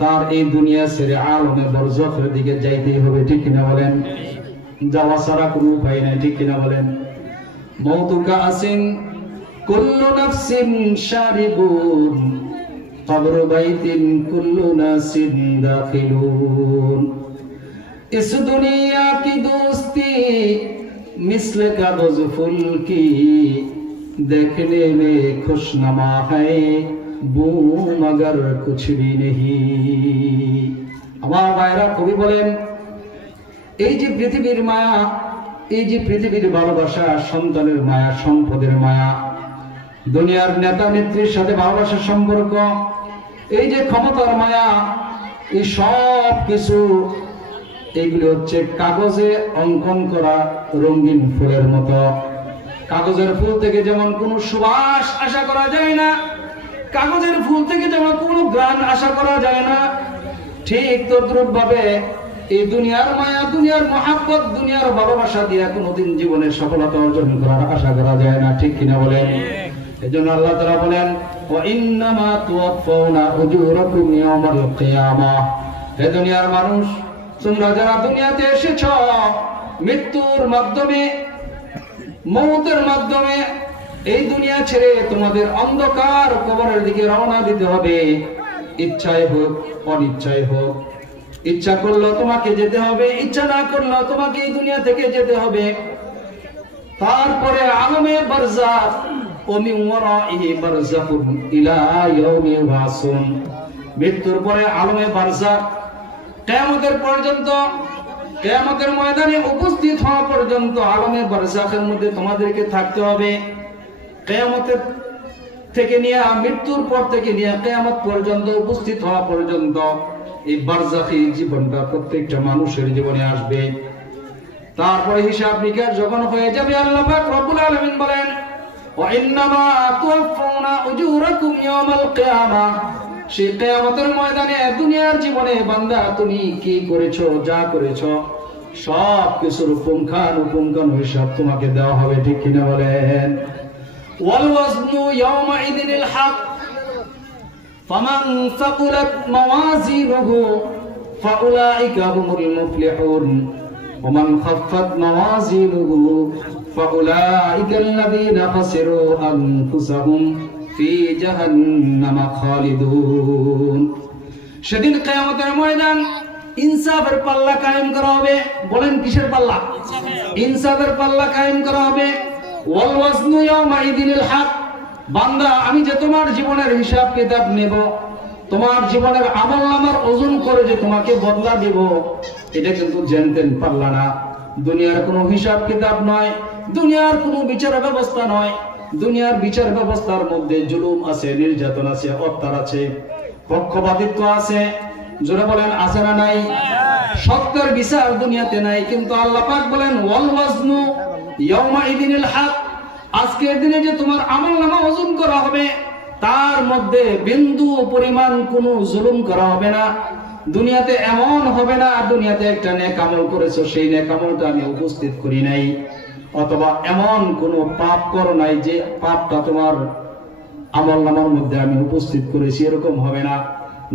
তার এই দুনিয়া ছেড়ে আলমে বরজখের দিকে যাইতেই হবে, ঠিক কিনা বলেন? যাওয়া ছাড়া কোনো উপায় নাই, ঠিক কিনা বলেন? মৌতুকা আসিন কুল্লু নাফসিন শারিবুন কবর বাইতিন কুল্লু নাসিন দাখিলুন। इस दुनिया की दोस्ती मिसल कागज फूल की देखने में खुशनुमा है बूम मगर कुछ भी नहीं। আমার ভাইরা কবি বলেন, এই যে পৃথিবীর মায়া, এই যে পৃথিবীর ভালোবাসা, সন্তানের মায়া, সম্পদের মায়া, দুনিয়ার নেতা নেত্রীর সাথে ভালোবাসার সম্পর্ক, এই যে ক্ষমতার মায়া, এই সব কিছু এইগুলি হচ্ছে কাগজে অঙ্কন করা রঙিন ফুলের মতো। কাগজের ফুল থেকে যেমন কোনো সুবাস আশা করা যায় না, কাগজের ফুল থেকে যেমন কোনো ঘ্রাণ আশা করা যায় না, ঠিক তদ্রূপ ভাবে এই দুনিয়ার মায়া, দুনিয়ার মহাব্বত, দুনিয়ার ভালোবাসা দিয়ে কোনোদিন জীবনে সফলতা অর্জন করার আশা করা যায় না, ঠিক কিনা বলেন? এজন্য আল্লাহ তাআলা বলেন, ওয়া ইন্নামা তুওয়াফাউনা উজুরাকুম ইয়াওমাল কিয়ামাহ। হে দুনিয়ার মানুষ, তোমরা যারা দুনিয়াতে এসেছ, মৃত্যুর মাধ্যমে, মৌতের মাধ্যমে এই দুনিয়া ছেড়ে তোমাদের অন্ধকার কবরের দিকে রওনা দিতে হবে, ইচ্ছায় হোক অনিচ্ছায় হোক। ইচ্ছা করলো তোমাকে যেতে হবে, ইচ্ছা না করলো তোমাকে এই দুনিয়া থেকে যেতে হবে। তারপরে আলমে বারজাখ ও মিন ওয়ারাইহি বারজাখুন ইলা ইয়াউমি ইউবাসুন, মৃত্যুর পরে আলমে বারজাখ কিয়ামতের পর্যন্ত, কিয়ামতের ময়দানে উপস্থিত হওয়া পর্যন্ত আলমে বারজাখের মধ্যে তোমাদেরকে থাকতে হবে। কিয়ামতের থেকে নিয়ে মৃত্যুর পর থেকে নিয়ে কিয়ামত পর্যন্ত উপস্থিত হওয়া পর্যন্ত এই বারজাখি জীবনটা প্রত্যেকটা মানুষের জীবনে আসবে। তারপরে হিসাব নিকাশ যখন হয়ে যাবে, আল্লাহ পাক রব্বুল আলামিন বলেন ওয়া ইন্নামা তুওয়াফাউনা উজুরাকুম ইয়াওমাল কিয়ামাহ, সেই কিয়ামতের ময়দানে দুনিয়ার জীবনে বান্দা তুমি কি করেছো, যা করেছো সব কিছুর পুঙ্খানুপুঙ্খানু হিসাব তোমাকে দেওয়া হবে, ঠিক কিনা বলেন? ওয়াল ওয়াজনু ইয়াওমাইদিনিল হক ফামান সাকুলাত মাওয়াজিনুহু ফাউলাইকা হুমুল মুফলিহুন ومن خفت موازينه فأولئك الذين خسروا أنفسهم في جهنم خالدون। সেদিন কিয়ামতের ময়দান ইনসাফের পাল্লা কায়েম করা হবে। বলেন কিসের পাল্লা? ইনসাফের পাল্লা কায়েম করা হবে। ওয়াল ওয়াজনু ইয়াওমাইদিনিল হক, বান্দা আমি যে তোমার জীবনের হিসাব কিতাব নেব, তোমার জীবনের আমলনামার ওজন করে যে তোমাকে বদলা দেব, এটা কিন্তু জেনতেন পারলা না। দুনিয়ার কোনো হিসাব কিতাব নয়, দুনিয়ার কোনো বিচার ব্যবস্থা নয়। দুনিয়ার বিচার ব্যবস্থার মধ্যে জুলুম আছে, নির্যাতন আছে, অত্যাচার আছে, পক্ষপাতিত্ব আছে। জোরে বলেন আছে না নাই? সত্যের বিচার দুনিয়াতে নাই। কিন্তু আল্লাহ পাক বলেন ওয়াল ওয়াজনু ইয়াওমাইদিনিল হক, আজকের দিনে যে তোমার আমলনামা ওজন করা হবে তার মধ্যে বিন্দু পরিমাণ কোনো জুলুম করা হবে না। দুনিয়াতে এমন হবে না দুনিয়াতে একটা নেক আমল করেছো, সেই নেক আমলটা আমি উপস্থিত করি নাই, অথবা এমন কোনো পাপ করো নাই যে পাপটা তোমার আমলনামার মধ্যে আমি উপস্থিত করেছি, এরকম হবে না।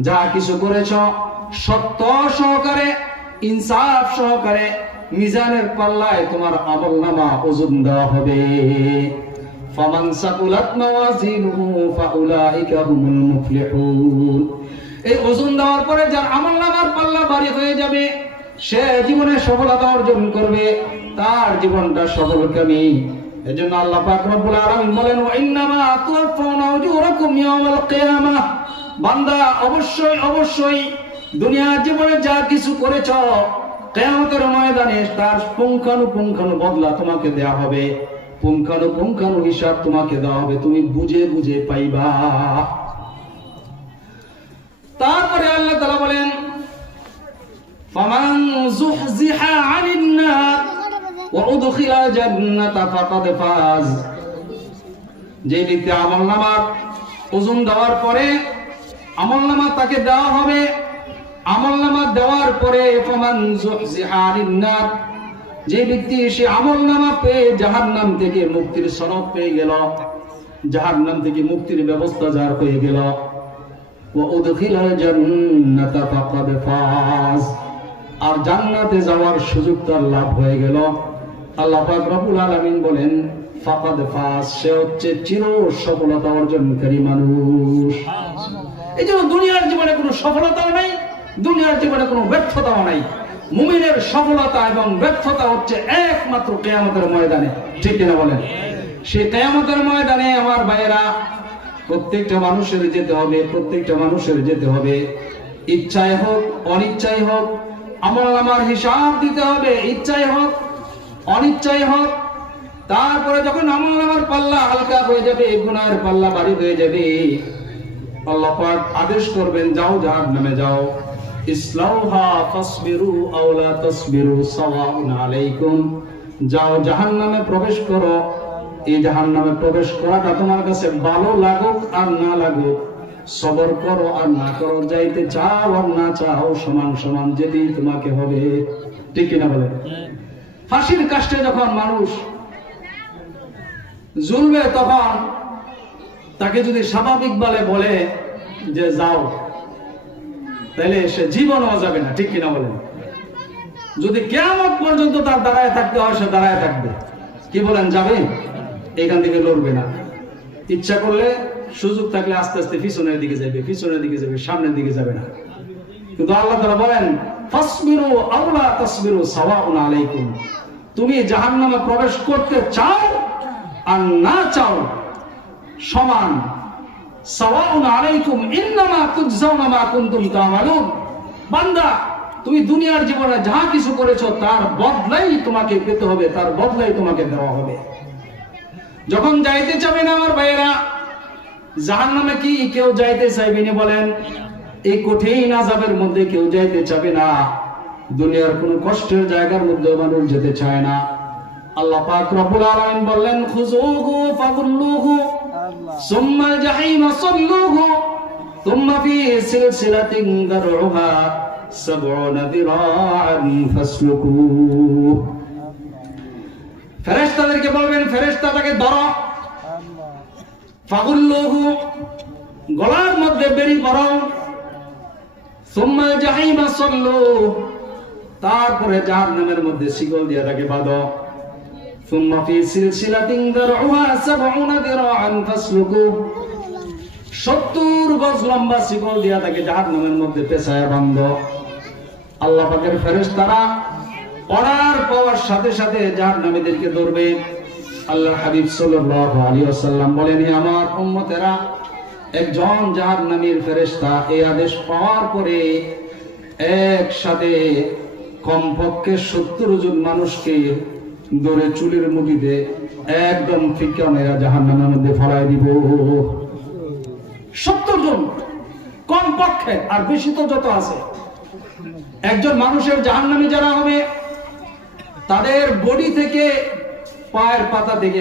যা কিছু করেছো সত্য সহকারে, ইনসাফ সহকারে মিজানের পাল্লায় তোমার আমলনামা ওজন দেওয়া হবে। ফামান সাকুলাত মাওয়াজিনুহু ফাউলাইকা হুমুল মুফলিহুন, এই ওজন দেওয়ার পরে যার আমলনামার পাল্লা ভারী হয়ে যাবে সে জীবনে সফলতা অর্জন করবে, তার জীবনটা সফলকামী। এজন্য আল্লাহ পাক রব্বুল আলামিন বলেন ওয়া ইন্নামা তুওয়াফাউনা উজুরাকুম ইয়াওমাল কিয়ামাহ, বান্দা অবশ্যই অবশ্যই দুনিয়ার জীবনে যা কিছু করেছো কিয়ামতের ময়দানে তার পুঙ্খানুপুঙ্খানু বদলা তোমাকে দেয়া হবে, পুঙ্খানুপুঙ্খানু হিসাব তোমাকে দেওয়া হবে, তুমি বুঝে বুঝে পাইবা। তারপরে আল্লাহ তাআলা বলেন ফামান যুহজিহা আনিন নার ওয়া উদখিলা জান্নাতা ফাকাদ ফাজ, যে ব্যক্তি আমলনামার ওজন দেওয়ার পরে আমলনামা তাকে দেওয়া হবে, আমলনামা দেওয়ার পরে ফামান যুহজিহা আনিন নার, যে ব্যক্তি সে আমলনামা পেয়ে জাহান্নাম থেকে মুক্তির সনদ পেয়ে গেল, জাহান্নাম থেকে মুক্তির ব্যবস্থা যার হয়ে গেল, ওয়া উদখিলাল জান্নাতা ফাকাদ ফাজ, আর জান্নাতে যাওয়ার সুযোগ তার লাভ হয়ে গেল। আল্লাহ পাক রব্বুল আলামিন বলেন ফাকাদ ফাজ, সে হচ্ছে চির সফলতা অর্জনকারী মানুষ। এই জন্য দুনিয়ার জীবনে কোনো সফলতাও নাই, দুনিয়ার জীবনে কোনো ব্যর্থতাও নাই। মুমিনের সফলতা এবং ব্যর্থতা হচ্ছে একমাত্র কিয়ামতের ময়দানে, ঠিক কিনা বলেন? সেই কিয়ামতের ময়দানে আমার ভাইয়েরা প্রত্যেকটা মানুষের যেতে হবে, প্রত্যেকটা মানুষের যেতে হবে, ইচ্ছায় হোক অনিচ্ছায় হোক আমলনামার হিসাব দিতে হবে, ইচ্ছায় হোক অনিচ্ছায় হোক। তারপরে যখন আমলনামার পাল্লা হালকা হয়ে যাবে, গুনাহের পাল্লা ভারী হয়ে যাবে, আল্লাহ পাক আদেশ করবেন যাও জাহান্নামে যাও, ইসলাউহা ফাসবিরু আও লা তাসবিরু সাওয়াউন আলাইকুম, যাও জাহান্নামে প্রবেশ করো। এই জাহান্নামে প্রবেশ করাটা তোমার কাছে ভালো লাগুক আর না লাগুক, সবর করো আর না করো, যাইতে চাও আর না চাও সমান সমান যেতেই তোমাকে হবে, ঠিক কিনা বলে? ফাঁসির কাষ্টে যখন মানুষ ঝুলবে তখন তাকে যদি স্বাভাবিক বলে যে যাও, তাহলে সে জীবনও যাবে না, ঠিক কিনা বলেন? যদি কিয়ামত পর্যন্ত তার দাঁড়ায় থাকতে হয় সে দাঁড়ায় থাকবে। কি বলেন, যাবে? এখান থেকে লড়বে না। ইচ্ছা করলে সুযোগ থাকলে আস্তে আস্তে পিছনের দিকে যাবে, সামনের দিকে যাবে না। কিন্তু আল্লাহ তাআলা বলেন ফাসবিরু আও লা তাসবিরু সাওয়াউন আলাইকুম, তুমি জাহান্নামে প্রবেশ করতে চাও আর না চাও সমান। সাওয়াউন আলাইকুম ইন্নামা তুজজাউনা মা কুনতুম তা'মালুন, বান্দা তুমি দুনিয়ার জীবনে যা কিছু করেছো তার বদলাই তোমাকে পেতে হবে, তার বদলাই তোমাকে দেওয়া হবে। যখন যাইতে চাবে না আমার ভাইয়েরা, জাহান্নামে কি কেউ যাইতে চাইবে না বলেন? এই কঠিন আযাবের মধ্যে কেউ যাইতে চাবে না। দুনিয়ার কোন কষ্টের জায়গার মধ্যে মানুষ যেতে চায় না। আল্লাহ পাক রব্বুল আলামিন বললেন খুযুহু ফাগুল্লুহু সুম্মাল জাহিমা সাল্লুহু সুম্মা ফি সিলসিলাতিন দারউহা 70 যিরাআন ফাসলুকুহু। ফেরেশতাদেরকে বলবেন ফেরেশতাটাকে ধরো, ফাগুল্লুহু গলার মধ্যে বেরি করো, সুম্মাল জাহিমা সাল্লু তারপরে জাহান্নামের মধ্যে শিকল দিয়ে তাকে বাঁধো, সুম্মা ফি সিলসিলাতিন দারউহা 70 যিরাআন ফাসলুকুহু 70 গজ লম্বা শিকল দিয়ে তাকে জাহান্নামের মধ্যে পেঁচায়া বাঁধো। আল্লাহ পাকের ফেরেশতারা অর্ডার পাওয়ার সাথে সাথে জাহান্নামীদেরকে ধরবে। আল্লাহর হাবিব সাল্লাল্লাহু আলাইহি ওয়াসাল্লাম বলেন আমার উম্মতেরা, একজন জাহান্নামীর ফেরেশতা এই আদেশ পাওয়ার পরে একসাথে কমপক্ষে 70 জন মানুষকে ধরে চুলের মুঠিতে একদম ফিক্কা মেরা জাহান্নামের মধ্যে ফেলায় দিব। 70 জন কমপক্ষে, আর বেশি তো যত আছে। একজন মানুষের জাহান্নামী যারা হবে তাদের বডি থেকে পায়ের পাতা থেকে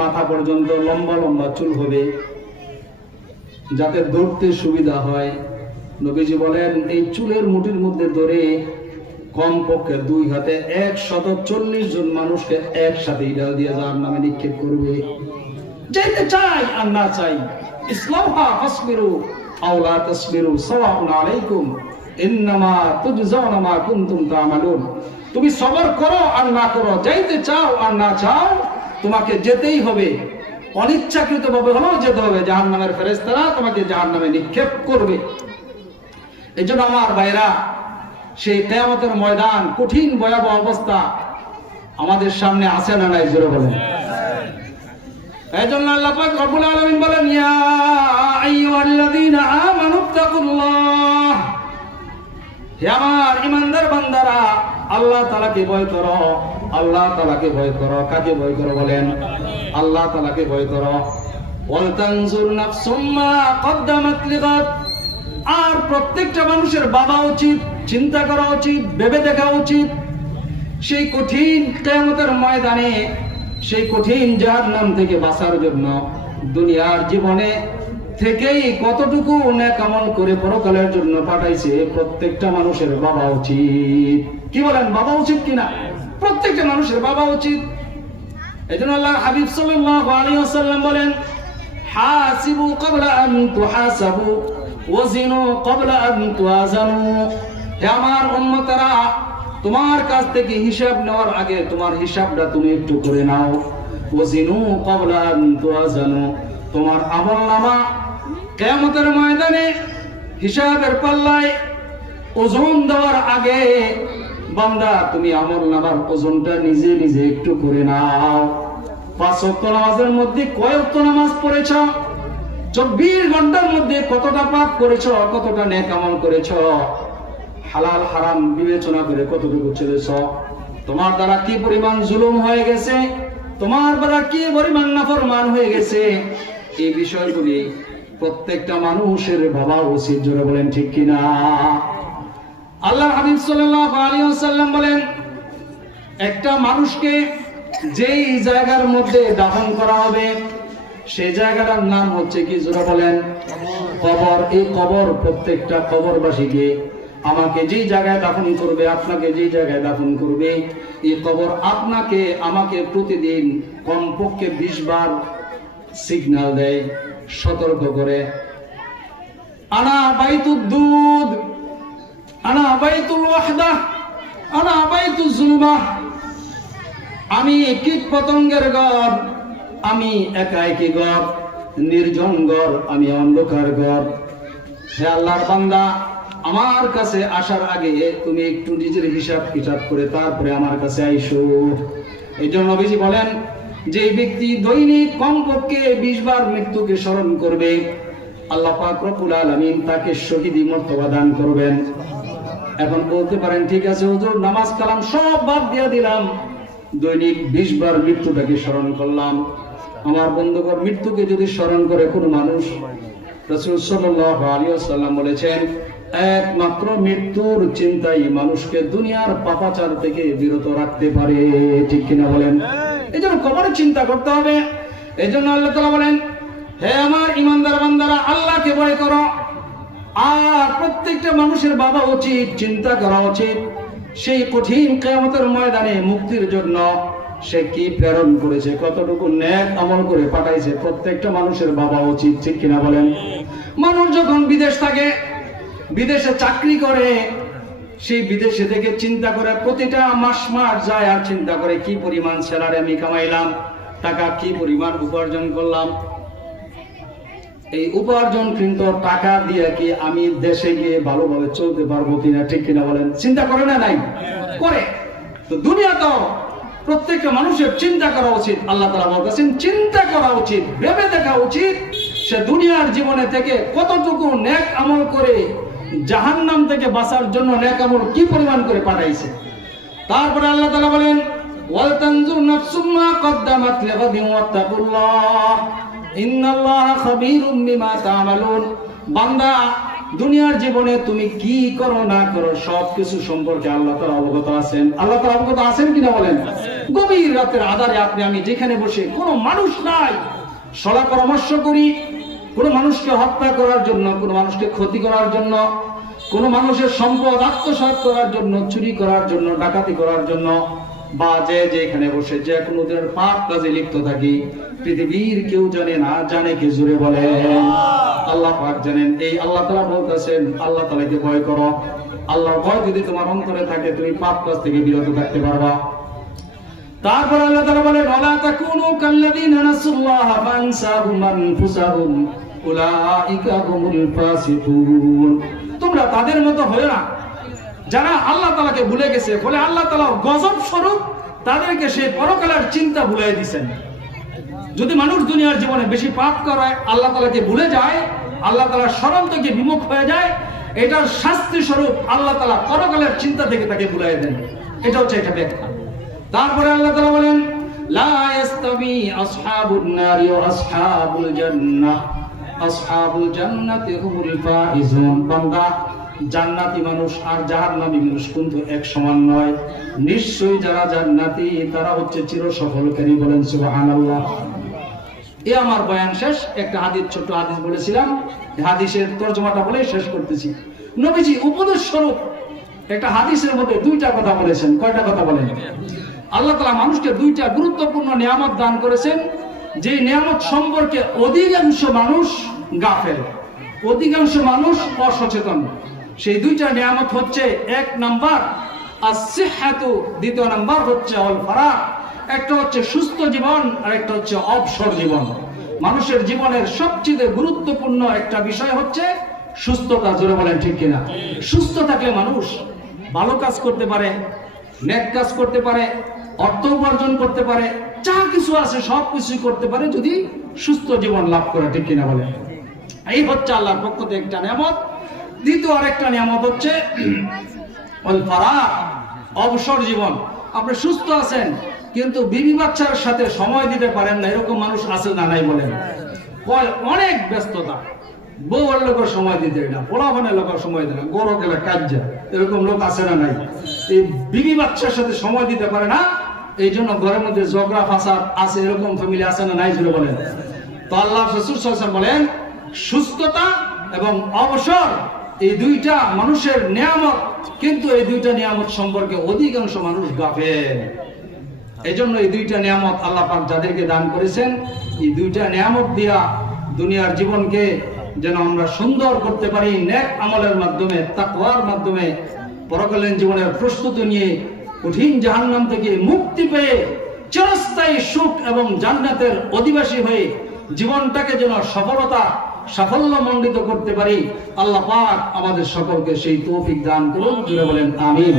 মাথা পর্যন্ত লম্বা লম্বা চুল হবে, যাতে ধরতে সুবিধা হয়। নবীজি বলেন এই চুলের মুঠির মধ্যে ধরে কমপক্ষে 2 হাতে 140 জন মানুষকে একসাথে ইডাল দিয়ে জাহান্নামে নিক্ষেপ করবে। যেতে চাই আর না চাই, ইসলামহা ফাসবিরু আও লা তাসবিরু সাওয়াউন আলাইকুম ইন্নামা তুজজাউনা মা কুনতুম তা'মালুন। তুমি সবর করো আর না করো, যাইতে চাও আর না চাও, তোমাকে যেতেই হবে। অনিচ্ছাকৃতভাবে হলেও যেতে হবে। জাহান্নামের ফেরেশতারা তোমাকে জাহান্নামে নিক্ষেপ করবে। এজন্য আমার ভাইরা, সেই কিয়ামতের ময়দান, কঠিন ভয়াবহ অবস্থা আমাদের সামনে আছে না নাই? জোরে বলেন। এজন্য আল্লাহ পাক রব্বুল আলামিন বলেন ইয়া আইয়ুহাল্লাযীনা আমানুত্তাকুল্লাহ, হে আমার ঈমানদার বান্দারা, আল্লাহ তাআলাকে ভয় করো, আল্লাহ তাআলাকে ভয় করো। কাকে ভয় করো বলেন? আল্লাহ তাআলাকে ভয় করো। ওয়াল তানজুর নাফসুম মা কদ্দামাত লিগাদ, আর প্রত্যেকটা মানুষের ভাবা উচিত, চিন্তা করা উচিত, ভেবে দেখা উচিত সেই কঠিন কিয়ামতের ময়দানে, সেই কঠিন জাহান্নাম থেকে বাঁচার জন্য দুনিয়ার জীবনে থেকেই কতটুকু নেক আমল করে পরকালের জন্য পাঠাইছে প্রত্যেকটা মানুষের ভাবা উচিত। কি বলেন, ভাবা উচিত কিনা? প্রত্যেকটা মানুষের ভাবা উচিত। এজন্য আল্লাহ হাবিব সাল্লাল্লাহু আলাইহি ওয়াসাল্লাম বলেন হাসিবু ক্বাবলা আন তুহাসাবু ওয়াজিনু ক্বাবলা আন তুওয়াজানু। হে আমার উম্মতেরা, তোমার কাছ থেকে হিসাব নেওয়ার আগে তোমার হিসাবটা তুমি একটু করে নাও। ওয়াজিনু ক্বাবলা আন তুওয়াজানু, তোমার আমলনামা কিয়ামতের ময়দানে হিসাবের পাল্লায় ওজন দেওয়ার আগে বান্দা তুমি আমলনামার ওজনটা নিজে নিজে একটু করে নাও। 5 ওয়াক্ত নামাজের মধ্যে কয় ওয়াক্ত নামাজ পড়েছো? 24 ঘন্টার মধ্যে কতটা পাপ করেছো, কতটা নেক আমল করেছো, হালাল হারাম বিবেচনা করে কতটুকু ছেড়েছো, তোমার দ্বারা কি পরিমাণ জুলুম হয়ে গেছে, তোমার দ্বারা কি পরিমাণ নাফরমান হয়ে গেছে, এই বিষয়গুলি প্রত্যেকটা মানুষের ভাবা উচিত। জোরে বলেন ঠিক কিনা? আল্লাহ হাবিব সাল্লাল্লাহু আলাইহি ওয়াসাল্লাম বলেন একটা মানুষকে যেই জায়গার মধ্যে দাফন করা হবে সেই জায়গাটার নাম হচ্ছে কি? জোরে বলেন কবর। এই কবর প্রত্যেকটা কবরবাসীকে, আমাকে যেই জায়গায় দাফন করবে, আপনাকে যেই জায়গায় দাফন করবে, এই কবর আপনাকে আমাকে প্রতিদিন কমপক্ষে 20 বার সিগন্যাল দেয়, সতর্ক করে। আনা বাইতুদ দুদ, আনা বাইতুল ওয়াহদা, আনা বাইতুজ জুলমাহ, আমি কীট পতঙ্গের ঘর, আমি একা একই ঘর, নির্জন ঘর, আমি অন্ধকার ঘর। হে আল্লাহর বান্দা, আমার কাছে আসার আগে তুমি একটু নিজের হিসাব কিতাব করে তারপরে আমার কাছে আইসো। এই জন্য নবীজি বলেন, যে ব্যক্তি দৈনিক কমপক্ষে 20 বার মৃত্যুকে স্মরণ করবে, আল্লাহ পাক রব্বুল আলামিন তাকে শহীদি মর্তবা দান করবেন। এখন বলতে পারেন, ঠিক আছে হুজুর, নামাজ কালাম সব বাদ দিয়ে দিলাম, দৈনিক 20 বার মৃত্যুটাকে স্মরণ করলাম। আমার বন্ধুগণ, মৃত্যুকে যদি স্মরণ করে কোনো মানুষ, রাসূল সাল্লাল্লাহু আলাইহি ওয়াসাল্লাম বলেছেন, একমাত্র মৃত্যুর চিন্তাই মানুষকে দুনিয়ার পাপাচার থেকে বিরত রাখতে পারে। ঠিক কিনা বলেন? এই জন্য কবরের চিন্তা করতে হবে। এই জন্য আল্লাহ তাআলা বলেন, হে আমার ইমানদার বান্দারা, আল্লাহকে ভয় করো। আর প্রত্যেকটা মানুষের ভাবা উচিত, চিন্তা করা উচিত, সেই কঠিন কিয়ামতের ময়দানে মুক্তির জন্য সে কি প্রেরণ করেছে, কতটুকু নেক আমল করে পাঠাইছে, প্রত্যেকটা মানুষের ভাবা উচিত। ঠিক কিনা বলেন? মানুষ যখন বিদেশ থাকে, বিদেশে চাকরি করে, সেই বিদেশে থেকে চিন্তা করে, প্রতিটা মাস যায় আর চিন্তা করে কি পরিমাণ স্যালারি আমি কামাইলাম, টাকা কি পরিমাণ উপার্জন করলাম। এই উপার্জন কিন্তু টাকা দিয়ে কি আমি দেশে গিয়ে ভালোভাবে চলতে পারবো কিনা? ঠিক কিনা বলেন? চিন্তা করে না? নাই করে। তো দুনিয়া তো প্রত্যেকটা মানুষের চিন্তা করা উচিত। আল্লাহ তাআলা বলতেছেন, চিন্তা করা উচিত, ভেবে দেখা উচিত সে দুনিয়ার জীবনে থেকে কতটুকু নেক আমল করে জাহান্নাম থেকে বাঁচার জন্য নেক আমল কি পরিমাণ করে পাঠাইছে। তারপরে আল্লাহ তাআলা বলেন, ওয়াল তানজুর নাফসুম মা কদ্দামাত লিগাদিন ওয়াত্তাকুল্লাহ ইন্নাল্লাহা খাবীরুম বিমা তা'মালুন। বান্দা, দুনিয়ার জীবনে তুমি কি করো না করো সবকিছু সম্পর্কে আল্লাহ তাআলা অবগত আছেন। আল্লাহ তাআলা অবগত আছেন কিনা বলেন? গভীর রাতের আঁধারে আপনি আমি যেখানে বসে, কোনো মানুষ নাই, সলা পরামর্শ করি, কোনো মানুষকে হত্যা করার জন্য, কোনো মানুষকে ক্ষতি করার জন্য, কোনো মানুষের সম্পদ আত্মসাৎ করার জন্য, চুরি করার জন্য, ডাকাতি করার জন্য, বা যেখানে বসে যে কোনো দিনের পাপ কাজে লিপ্ত থাকি, পৃথিবীর কেউ জানে না, জানে কে? জুড়ে বলে আল্লাহ পাক জানেন। এই আল্লাহ তাআলা বলতেছেন, আল্লাহ তাআলাকে ভয় করো। আল্লাহর ভয় যদি তোমার অন্তরে থাকে, তুমি পাপ কাজ থেকে বিরত থাকতে পারবা। তারপর আল্লাহ তাআলা বলেন, ওয়ালা তাকুনু কাল্লাযীনা নাসুল্লাহা ফানসাহুম আনফুসাহুম উলাইকা হুমুল ফাসিকুন। তোমরা তাদের মতো হয়ো না যারা আল্লাহ তাআলাকে ভুলে গেছে, বলে আল্লাহ তাআলা গজব স্বরূপ তাদেরকে সেই পরকালের চিন্তা ভুলিয়ে দিয়েছেন। যদি মানুষ দুনিয়ার জীবনে বেশি পাপ করে, আল্লাহ তাআলাকে ভুলে যায়, আল্লাহ তাআলার স্মরণ থেকে বিমুখ হয়ে যায়, এটার শাস্তি স্বরূপ আল্লাহ তাআলা পরকালের চিন্তা থেকে তাকে ভুলিয়ে দেন। এটা হচ্ছে একটা ব্যাখ্যা। তারপরে আল্লাহ তাআলা বলেন, লা ইয়াস্তাবি আসহাবুন নারি ওয়া আসহাবুল জান্নাহ আসহাবুল জান্নাতি হুমুল ফাইজুন। বান্দা, জান্নাতি মানুষ আর জাহান্নামী মানুষ কিন্তু এক সমান নয়। নিশ্চয়ই যারা জান্নাতি তারা হচ্ছে চির সফলকারী। বলেন সুবহানাল্লাহ। এ আমার বয়ান শেষ। একটা হাদিস, ছোট হাদিস বলেছিলাম, হাদিসের তরজমাটা বলে শেষ করতেছি। নবীজি উপদেশ স্বরূপ একটা হাদিসের মধ্যে 2টা কথা বলেছেন। কয়টা কথা বলেন? আল্লাহ তাআলা মানুষকে 2টা গুরুত্বপূর্ণ নিয়ামত দান করেছেন, যে নিয়ামত সম্পর্কে অধিকাংশ মানুষ গাফেল, অধিকাংশ মানুষ অসচেতন। সেই 2টা নিয়ামত হচ্ছে, 1 নাম্বার as-সিহহাতু, 2 নাম্বার হচ্ছে আল ফারাগ। একটা হচ্ছে সুস্থ জীবন আর একটা হচ্ছে অবসর জীবন। মানুষের জীবনের সবচেয়ে গুরুত্বপূর্ণ একটা বিষয় হচ্ছে সুস্থতা। জোরে বলেন ঠিক কিনা? সুস্থ থাকলে মানুষ ভালো কাজ করতে পারে, নেক কাজ করতে পারে, অর্থ উপার্জন করতে পারে, যা কিছু আছে সব কিছুই করতে পারে যদি সুস্থ জীবন লাভ করে। ঠিক কিনা বলেন? এই হচ্ছে আল্লাহর পক্ষ থেকে একটা নিয়ামত। দ্বিতীয় আরেকটা নিয়ামত হচ্ছে আল ফারাগ, অবসর জীবন। আপনি সুস্থ আছেন কিন্তু বিবি বাচ্চার সাথে সময় দিতে পারেন না, এরকম মানুষ আছে না? নাই বলেন? অনেক ব্যস্ততা, বউয়ের লোকের সময় দিতে না, পোলাপানের লোকের সময় দিতে না, গরু গেলে কাজ যায়, এরকম লোক আছে না? নাই। এই বিবি বাচ্চার সাথে সময় দিতে পারে না, এই জন্য ঘরের মধ্যে ঝগড়া ফাসাদ আছে, এরকম ফ্যামিলি আছে না? নাই জুড়ে বলেন। তো আল্লাহ রাসূল সাল্লাল্লাহু আলাইহি ওয়াসাল্লাম বলেন, সুস্থতা এবং অবসর এই 2টা মানুষের নিয়ামত, কিন্তু এই 2টা নিয়ামত সম্পর্কে অধিকাংশ মানুষ গাফেল। এই জন্য এই 2টা নিয়ামত আল্লাহ পাক যাদেরকে দান করেছেন, এই 2টা নিয়ামত দিয়া দুনিয়ার জীবনকে যেন আমরা সুন্দর করতে পারি, নেক আমলের মাধ্যমে, তাকওয়ার মাধ্যমে, পরকালীন জীবনের প্রস্তুতি নিয়ে কঠিন জাহান্নাম থেকে মুক্তি পেয়ে চিরস্থায়ী সুখ এবং জান্নাতের অধিবাসী হয়ে জীবনটাকে যেন সাফল্যমণ্ডিত করতে পারি। আল্লাহ পাক আমাদের সকলকে সেই তৌফিক দান করুন। জুড়ে বলেন আমিন।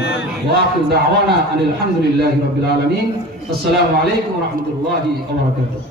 ওয়া আখিরু দাওয়ানা আনিল হামদুলিল্লাহি রাব্বিল আলামিন। আসসালামু আলাইকুম ওয়া রাহমাতুল্লাহি ওয়া বারাকাতুহু।